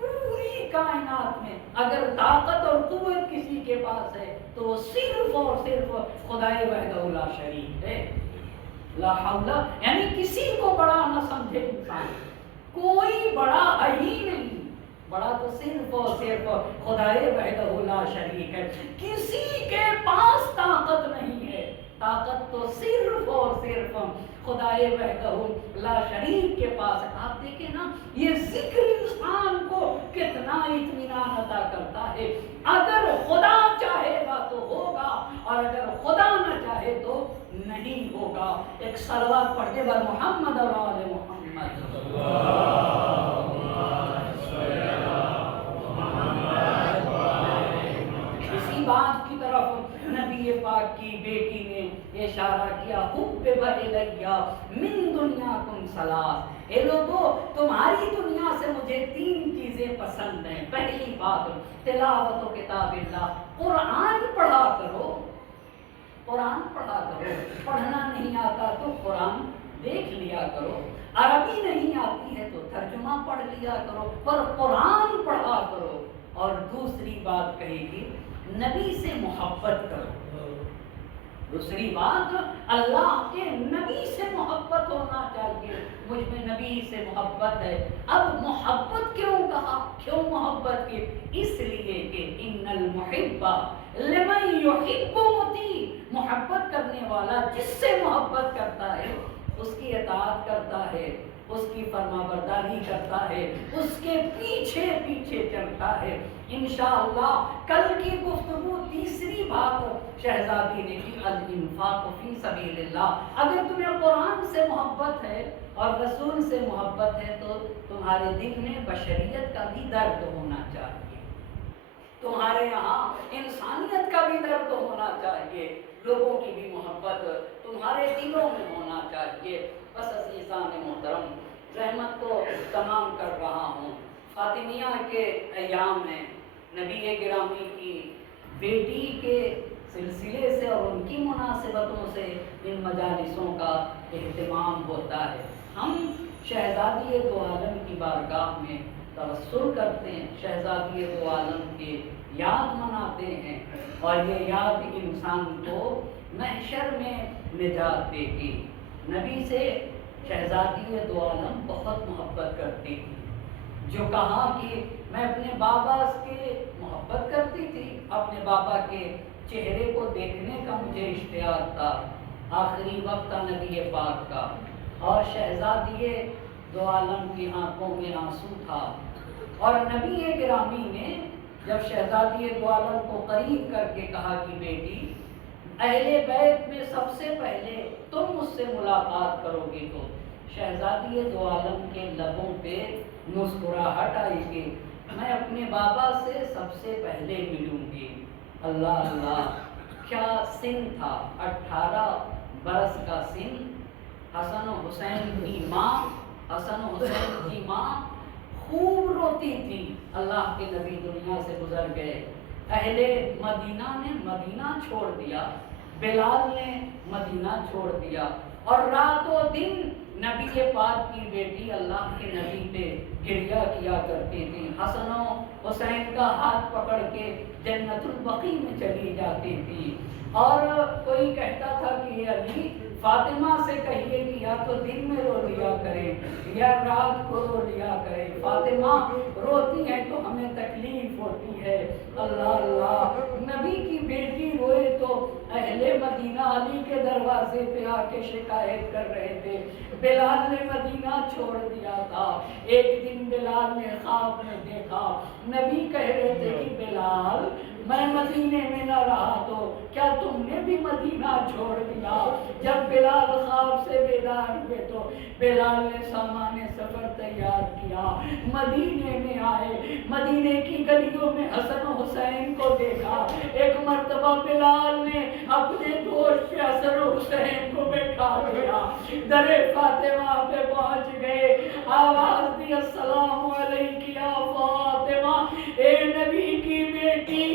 پوری کائنات میں اگر طاقت اور قوت کسی کے پاس ہے تو صرف اور صرف خدائے وحدہ لا شریک ہے۔ لا حول یعنی کسی کو بڑا نہ سمجھے انسان، کوئی بڑا ہے ہی نہیں، بڑا تو صرف اور صرف خدائے وحدہ لا شریک ہے۔ کسی کے پاس طاقت نہیں ہے، طاقت تو صرف اور صرف خدائے وحدہ لا شریک کے پاس ہے۔ آپ دیکھیں نا یہ ذکر انسان کو کتنا اطمینان عطا کرتا ہے۔ اگر خدا چاہے گا تو ہوگا اور اگر خدا نہ چاہے تو نہیں ہوگا۔ ایک صلوات پڑھتے بر محمد اور آل محمد۔ اسی بات کی طرف نبی پاک کی بیٹی نے اشارہ کیا، حُبِّبَ إِلَيَّ مِن دُنْيَاكُمْ ثَلَاث، اے لوگو تمہاری دنیا سے مجھے تین چیزیں پسند ہیں۔ پہلی بات تلاوت و کتاب اللہ، قرآن پڑھا کرو، قرآن پڑھا کرو، پڑھنا نہیں آتا تو قرآن دیکھ لیا کرو، عربی نہیں آتی ہے تو ترجمہ پڑھ لیا کرو، پر قرآن پڑھا کرو۔ اور دوسری بات کہے گی نبی سے محبت کرو۔ دوسری بات اللہ کے نبی سے محبت ہونا چاہیے، مجھ میں نبی سے محبت ہے۔ اب محبت کیوں کہا، کیوں محبت کی؟ اس لیے کہ ان المحب لمن یحب مطیع، محبت کرنے والا جس سے محبت کرتا ہے اس کی اطاعت کرتا ہے، اس کی فرما برداری کرتا ہے، اس کے پیچھے پیچھے چلتا ہے۔ انشاءاللہ کل کی گفتگو تیسری بات شہزادی نے کی، الانفاق فی سبیل اللہ۔ اگر تمہیں قرآن سے محبت ہے اور رسول سے محبت ہے تو تمہارے دل میں بشریت کا بھی درد ہونا چاہیے، تمہارے یہاں انسانیت کا بھی درد ہونا چاہیے، لوگوں کی بھی محبت تمہارے دلوں میں ہونا چاہیے۔ بس عزیزان محترم، رحمت کو تمام کر رہا ہوں۔ فاطمیہ کے ایام میں نبی گرامی کی بیٹی کے سلسلے سے اور ان کی مناسبتوں سے ان مجالسوں کا اہتمام ہوتا ہے۔ ہم شہزادی دو عالم کی بارگاہ میں توسل کرتے ہیں، شہزادی دو عالم کے یاد مناتے ہیں، اور یہ یاد انسان کو محشر میں نجات دے گی۔ نبی سے شہزادی دو عالم بہت محبت کرتی تھی، جو کہا کہ میں اپنے بابا سے محبت کرتی تھی، اپنے بابا کے چہرے کو دیکھنے کا مجھے اشتیاق تھا۔ آخری وقت تھا نبی پاک کا، اور شہزادی دو عالم کی آنکھوں میں آنسو تھا، اور نبی گرامی نے جب شہزادی دو عالم کو قریب کر کے کہا کہ بیٹی، اہل بیت میں سب سے پہلے تم مجھ سے ملاقات کرو گی، تو شہزادی دو عالم کے لبوں پہ مسکراہٹ آئی کہ میں اپنے بابا سے سب سے پہلے ملوں گی۔ اللہ اللہ، کیا سن تھا، 18 برس کا سن۔ حسن و حسین کی ماں، حسن و حسین کی ماں خوب روتی تھی، اللہ کے نبی دنیا سے گزر گئے۔ اہل مدینہ نے مدینہ چھوڑ دیا، بلال نے مدینہ چھوڑ دیا، اور رات و دن نبی پاک کی بیٹی اللہ کے نبی پہ گریہ کیا کرتی تھی، حسن و حسین کا ہاتھ پکڑ کے جنت البقیع میں چلی جاتی تھی۔ اور کوئی کہتا تھا کہ علی فاطمہ سے کہیے کہ یا تو دن میں رو لیا کرے یا رات کو رو لیا کرے، فاطمہ روتی ہیں تو ہمیں تکلیف ہوتی ہے۔ اللہ اللہ، نبی کی بیٹی روئے تو اہل مدینہ علی کے دروازے پہ آ کے شکایت کر رہے تھے۔ بلال نے مدینہ چھوڑ دیا تھا، ایک دن بلال نے خواب میں دیکھا، نبی کہہ رہے تھے کہ بلال میں مدینے میں نہ رہا تو کیا تم نے بھی مدینہ چھوڑ دیا؟ جب بلال خواب سے بیدار ہوئے تو بلال نے سامان سفر تیار کیا، مدینے میں آئے، مدینے کی گلیوں میں حسن و حسین کو دیکھا۔ ایک مرتبہ بلال نے اپنے دوست پہ حسن و حسین کو بیٹھا دیا، در فاطمہ پہ پہنچ گئے، آواز دی السلام علیک یا فاطمہ، اے نبی کی بیٹی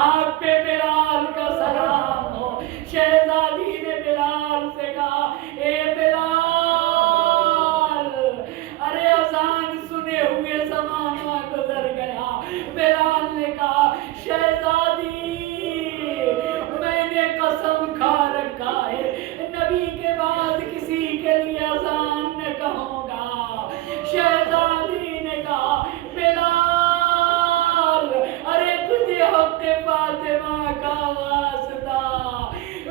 آپ پہ بلال کا سلام ہو۔ شہزادی نے بلال سے کہا، اے بلال، ارے اذان سنے ہوئے زمانہ گزر گیا۔ بلال نے کہا، شہزادی میں نے قسم کھا رکھا ہے نبی کے بعد کسی کے لیے اذان نہ کہوں گا۔ شہزادی نے کہا، بلال ارے تجھے حق فاطمہ کا واسطہ،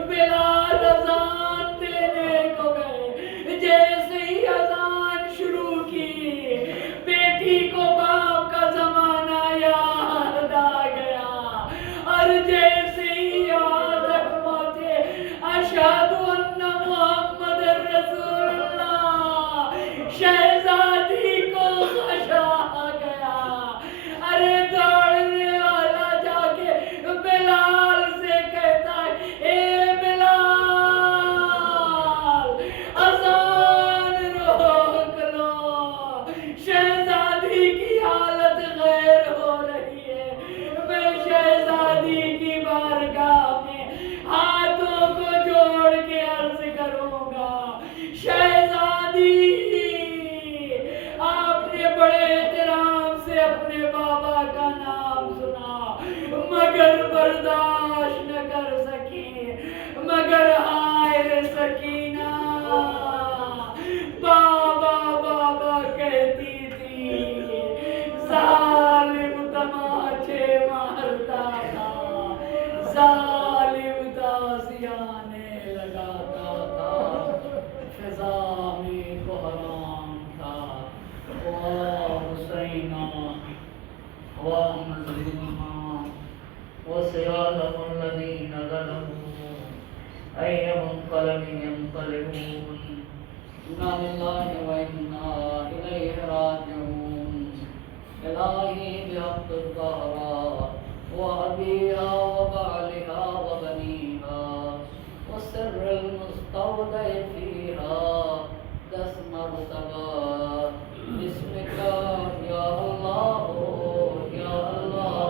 بلال اذان دینے کو گئے، جیسے ہی اذان شروع کی بیٹی کو باپ کا زمانہ یاد آ گیا، اور جیسے ہی یاد پہنچے اشہد ان محمد رسول اللہ، شہزادی کو خشا آ گیا۔ ارے دوڑنے والا جا کے بلال سے کہتا ہے، اے بلال اذان روک لو، شہزادی کی حالت غیر ہو رہی ہے۔ میں شہزادی کی بارگاہ میں ہاتھوں کو جوڑ کے عرض کروں گا، شہزادی آپ نے بڑے احترام سے اپنے بابا کا نام سنا، مگر برداشت نہ کر سکی، مگر ہائے سکینہ بابا بابا کہتی تھی، ظالم تماچے مارتا تھا، ظالم تازیانے لگاتا تھا، فضا میں بحران تھا، حسینہ ومظلومہ وسيعلم الذين ظلموا أي منقلب ينقلبون إنا لله وإنا إليه راجعون إلهي بحق الزهراء وأبيها وبعلها وبنيها والسر المستودع فيها دس مرتبة بسمك يا الله يا الله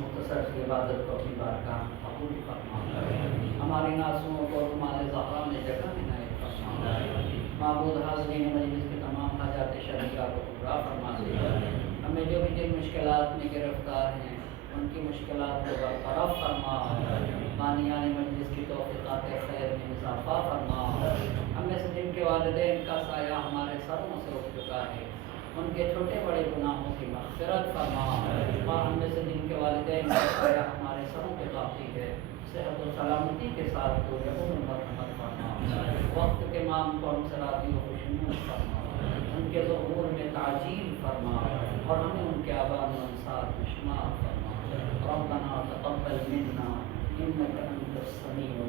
مختصر سی عبادت کو اپنی بارگاہ میں قبول فرما، ہماری ناسوں کو رمال زہرا میں جگہ عنایت فرما، معبود حاضرین مجلس کے تمام حاجات شرعیہ کو پورا فرما دے، ہمیں جو بھی جن مشکلات میں گرفتار ہیں ان کی مشکلات کو برطرف فرما، مانیان مجلس کی توفیقات خیر میں اضافہ فرما، ہمیں سے جن کے والدین کا سایہ ہمارے سروں سے اٹھ چکا ہے ان کے چھوٹے بڑے گناہوں کی مغفرت فرما، اور ہم میں سے جن کے والدین کا سایہ ہمارے سروں پہ باقی ہے صحت و سلامتی کے ساتھ تو یقین مرحمت فرما، وقت کے مام کو ہم سے راضی و خوشنود فرما، ان کے ظہور میں تعجیل فرما، اور ہمیں ان کے آباد و انصار میں شمار فرما، ربنا تقبل منا انك انت السميع